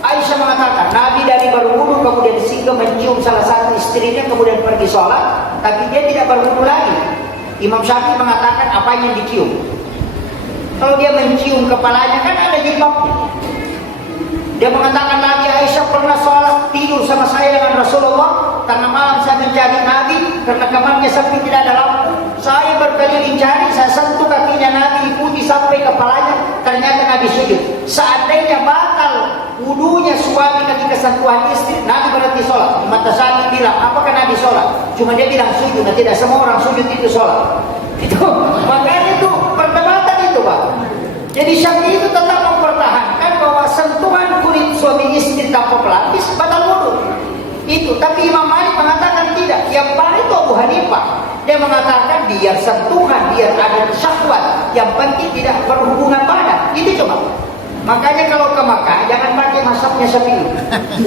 Aisyah mengatakan Nabi dari berwudu kemudian singgah mencium salah satu istrinya kemudian pergi sholat, tapi dia tidak berwudu lagi. Imam Syafi'i mengatakan apa yang dicium? Kalau dia mencium kepalanya kan ada jilbabnya. Dia mengatakan Nabi Aisyah pernah sholat tidur sama saya dengan Rasulullah karena malam saya mencari Nabi karena kamarnya sepi tidak ada lampu. Saya berkeliling cari, saya sentuh kakinya Nabi ikuti sampai kepalanya, ternyata Nabi sujud. Seandainya batal wudunya suami ketika sentuhan istri, Nabi berhenti sholat. Mata Syafi'i bilang, apakah Nabi sholat? Cuma dia bilang sujud, nah tidak semua orang sujud itu sholat. Itu makanya itu perdebatan itu Pak. Jadi Syafi'i itu tetap mempertahankan bahwa sentuhan kulit suami istri tanpa pelapis batal wudu. Itu, tapi Imam Malik mengatakan tidak. Yang paling itu Abu Hanifah. Dia mengatakan biar sentuhan, biar ada syahwat, yang penting tidak berhubungan badan. Itu coba. Makanya kalau ke Makkah jangan pakai mazhabnya Syafi'i.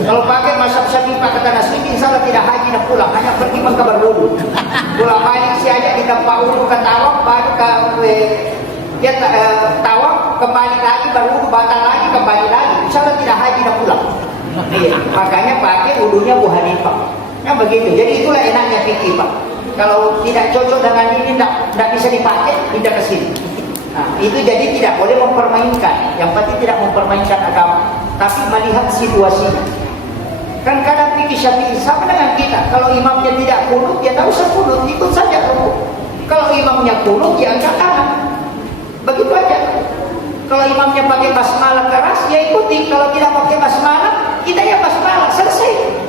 Kalau pakai mazhab Syafi'i pakai tanah suci, insyaallah tidak haji dan pulang, hanya pergi Makkah berwudu. Pulang balik si aja di tempat wudu ke tawaf, baru ke dia tawaf kembali lagi berwudu batal lagi kembali lagi. Insyaallah tidak haji dan pulang. Iya, makanya pakai wudunya Abu Hanifah. Nah begitu. Jadi itulah enaknya fikih Pak. Kalau tidak cocok dengan ini tidak bisa dipakai, pindah ke sini. Nah, itu jadi tidak boleh mempermainkan. Yang penting tidak mempermainkan agama, tapi melihat situasinya. Kan kadang fikih Syafi'i sama dengan kita. Kalau imamnya tidak kunut, ya tak usah kunut, ikut saja kunut. Kalau imamnya kunut, ya angkat tangan. Begitu aja. Kalau imamnya pakai basmalah keras, ya ikuti. Kalau tidak pakai basmalah, kita ya basmalah, selesai.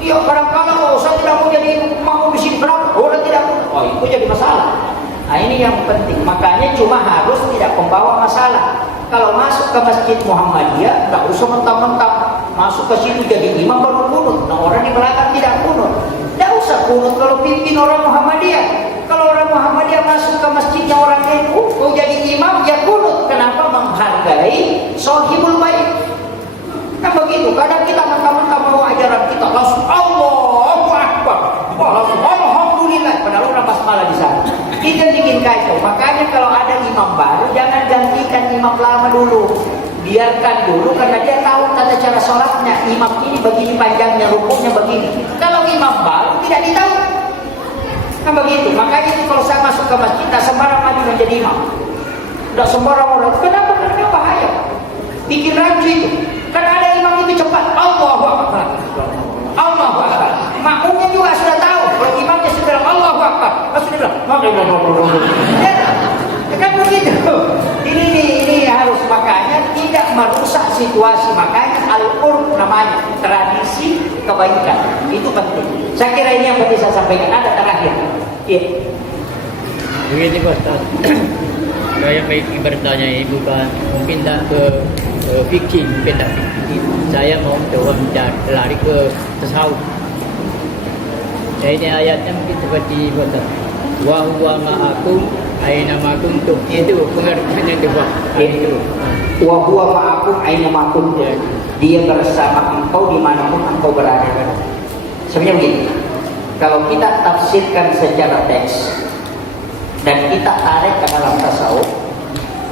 Iya, kadang-kadang saya tidak mau jadi mau di sini berapa, orang tidak mau. Oh, itu jadi masalah. Nah, ini yang penting. Makanya cuma harus tidak membawa masalah. Kalau masuk ke Masjid Muhammadiyah, tak usah mentang-mentang masuk ke situ jadi imam baru kunut. Nah, orang di belakang tidak kunut. Tak usah kunut kalau pimpin orang Muhammadiyah. Kalau orang Muhammadiyah masuk ke masjidnya orang NU, kau jadi imam, ya kunut. Kenapa? Menghargai Sohibul Bait. Nah, begitu. Kadang kita mentang-mentang mau ajaran kita langsung Allahu Akbar, wah langsung Alhamdulillah, padahal orang basmalah di sana. Itu yang bikin kacau. Makanya kalau ada imam baru, jangan gantikan imam lama dulu. Biarkan dulu, karena dia tahu tata cara sholatnya. Imam ini begini panjangnya, rukuknya begini. Kalau imam baru tidak ditahu, kan begitu. Makanya itu kalau saya masuk ke masjid, tak sembarang maju menjadi imam. Tidak sembarang orang. Kenapa? Karena bahaya. Bikin rancu itu. Karena ada imam itu cepat. Allahu Akbar. Allahu Akbar. Makmumnya juga sudah tahu. Kalau imamnya sudah bilang Allahu Akbar, sudah bilang kan begitu. Ini harus, makanya tidak merusak situasi. Makanya al-urf namanya, tradisi kebaikan. Itu penting. Saya kira ini yang penting saya sampaikan. Ada terakhir. Iya. Begini Pak Ustaz. Saya baik bertanya ini bukan mungkin tak ke fikih, mungkin tak fikih. Saya mau coba lari ke tasawuf. Ini ayatnya mungkin seperti Ustaz. Wa huwa ma'akum aina ma kuntum. Itu pengertiannya coba. Itu. Wa huwa ma'akum aina ma kuntum. Dia bersama engkau dimanapun engkau berada. Sebenarnya begini. Kalau kita tafsirkan secara teks dan kita tarik ke dalam tasawuf,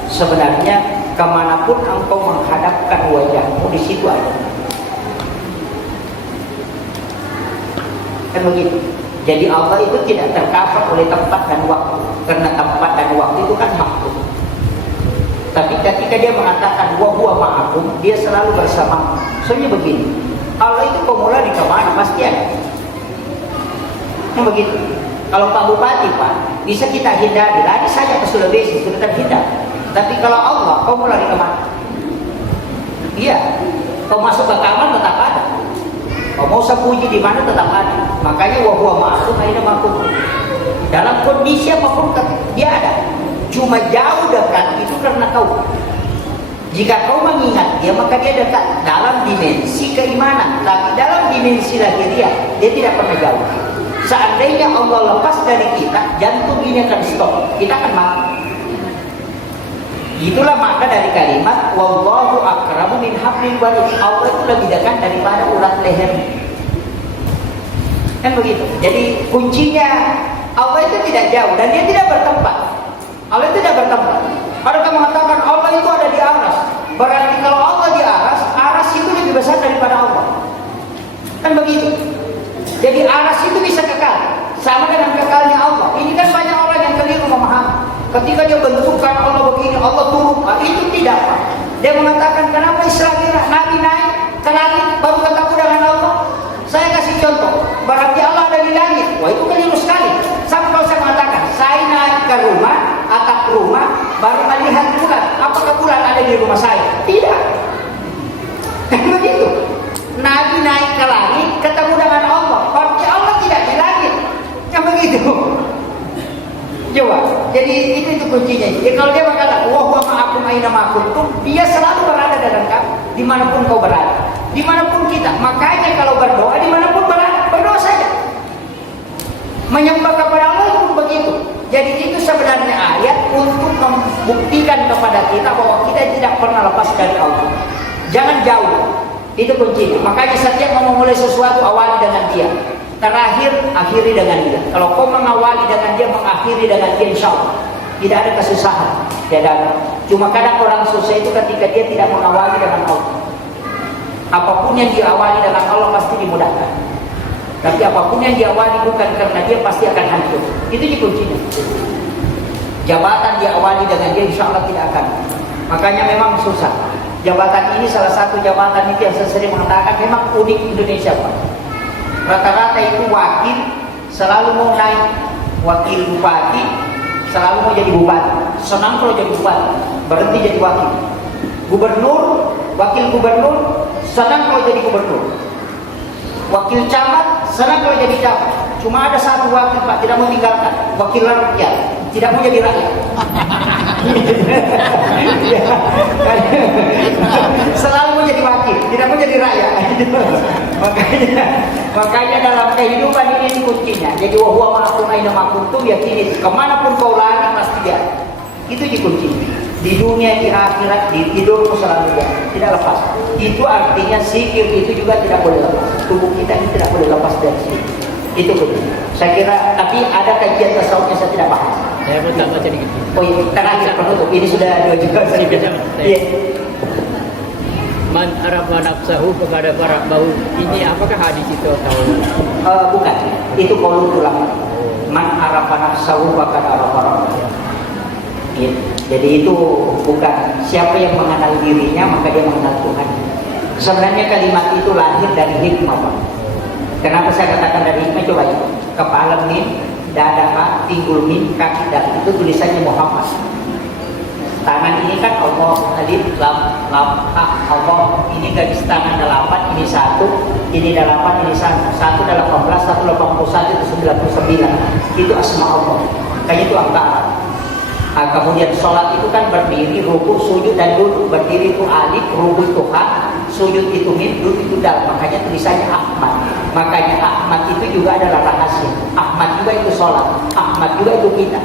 sebenarnya kemanapun engkau menghadapkan wajahmu, di situ ada. Kan begitu. Jadi Allah itu tidak tercover oleh tempat dan waktu, karena tempat dan waktu itu kan makhluk. Tapi ketika dia mengatakan wa huwa ma'akum, dia selalu bersama. Soalnya begini, Allah itu pemula di kemana pasti ada. Kan begitu. Kalau Pak Bupati Pak, bisa kita hindari, lari saja ke Sulawesi, sudah terhindar. Tapi kalau Allah, kau mulai kemana? Iya, kau masuk ke kamar tetap ada. Kau mau sembunyi di mana tetap ada. Makanya wa huwa ma'akum aina ma kuntum. Dalam kondisi apapun dia ada. Cuma jauh dekat itu karena kau. Jika kau mengingat dia, maka dia dekat dalam dimensi keimanan. Tapi dalam dimensi lahiriah, dia tidak pernah jauh. Seandainya Allah lepas dari kita, jantung ini akan stop. Kita akan mati. Itulah makna dari kalimat wallahu aqrabu min hablil warid. Allah itu lebih dekat daripada urat leher. Kan begitu. Jadi kuncinya Allah itu tidak jauh dan dia tidak bertempat. Allah itu tidak bertempat. Mereka mengatakan Allah itu ada di aras. Berarti kalau Allah di aras, aras itu lebih besar daripada Allah. Kan begitu. Jadi aras itu bisa kekal, sama dengan kekalnya Allah. Ini kan banyak orang yang keliru memahami. Ketika dia bentukkan Allah begini, Allah turun, itu tidak Pak. Dia mengatakan kenapa Israel Nabi naik ke langit baru ketemu dengan Allah. Saya kasih contoh, berarti Allah ada di langit. Wah itu keliru sekali. Sama kalau saya mengatakan saya naik ke rumah, atap rumah, baru melihat bulan. Apakah bulan ada di rumah saya? Tidak. Begitu. Nabi naik ke langit ketemu dengan Allah. Berarti Allah tidak di langit. Yang begitu. Coba. Jadi itu kuncinya. Jadi kalau dia berkata, "Wa huwa ma'akum aina ma kuntum," dia selalu berada dalam kamu, dimanapun kau berada, dimanapun kita. Makanya kalau berdoa dimanapun berada, berdoa saja. Menyembah kepada Allah pun begitu. Jadi itu sebenarnya ayat untuk membuktikan kepada kita bahwa kita tidak pernah lepas dari Allah. Jangan jauh. Itu kuncinya. Makanya setiap mau memulai sesuatu awali dengan dia. Terakhir akhiri dengan dia. Kalau kau mengawali dengan dia, mengakhiri dengan dia, insya Allah tidak ada kesusahan. Tidak ada. Cuma kadang orang susah itu ketika dia tidak mengawali dengan Allah. Apapun yang diawali dengan Allah pasti dimudahkan. Tapi apapun yang diawali bukan karena dia pasti akan hancur. Itu kuncinya. Jabatan diawali dengan dia, insya Allah tidak akan. Makanya memang susah. Jabatan ini salah satu jabatan itu yang saya sering mengatakan memang unik Indonesia Pak. Rata-rata itu wakil selalu mau naik, wakil bupati selalu mau jadi bupati. Senang kalau jadi bupati, berhenti jadi wakil. Gubernur, wakil gubernur senang kalau jadi gubernur. Wakil camat senang kalau jadi camat. Cuma ada satu wakil Pak tidak mau tinggalkan, wakil rakyat, tidak mau jadi rakyat. Selalu mau jadi wakil, tidak mau jadi rakyat. makanya dalam kehidupan ini kuncinya. Jadi wa huwa ma'akum aina ma kuntum, yakini kemanapun kau lari pasti dia. Itu kuncinya. Di dunia, di akhirat, di tidurmu selalu dia tidak lepas. Itu artinya zikir itu juga tidak boleh lepas. Tubuh kita ini tidak boleh lepas dari zikir. Itu betul. Saya kira, tapi ada kajian tasawufnya saya tidak bahas. Saya pun tak baca dikit. Oh iya, terakhir penutup. Ini sudah 2 juga. Iya. Man arafa nafsahu kepada para bau. Ini apakah hadis itu atau? Bukan. Itu qaulul ulama. Man arafa nafsahu faqad arafa rabbah. Ya. Jadi itu bukan siapa yang mengenal dirinya maka dia mengenal Tuhan. Sebenarnya kalimat itu lahir dari hikmah, Pak. Kenapa saya katakan dari hikmah? Coba ya. Kepala mim, dada ha, pinggul mim, kaki dal. Itu tulisannya Muhammad. Tangan ini kan Allah, alif, lam, ha, Allah. Ini garis tangan 8, ini 1, ini 8, ini 1. 1 18, 181, itu 99. Itu asma Allah. Kayaknya itu angka Arab. Nah, kemudian sholat itu kan berdiri, ruku, sujud, dan duduk. Berdiri itu alif, ruku itu ha, sujud itu mim, duduk itu dal. Makanya tulisannya Ahmad. Makanya Ahmad itu juga adalah rahasia. Ahmad juga itu sholat. Ahmad juga itu kita.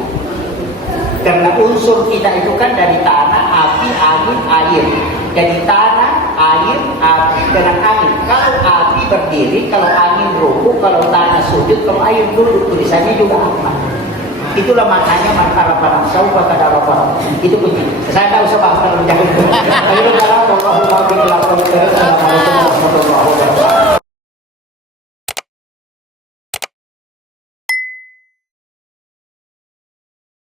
Karena unsur kita itu kan dari tanah, api, angin, air. Jadi tanah, air, api, dengan angin. Kalau api berdiri, kalau angin ruku, kalau tanah sujud, kalau air duduk. Tulisannya juga Ahmad. Itulah maknanya man arafa nafsahu faqad arafa rabbah. Itu kunci. Saya tak usah bahas terlalu jauh.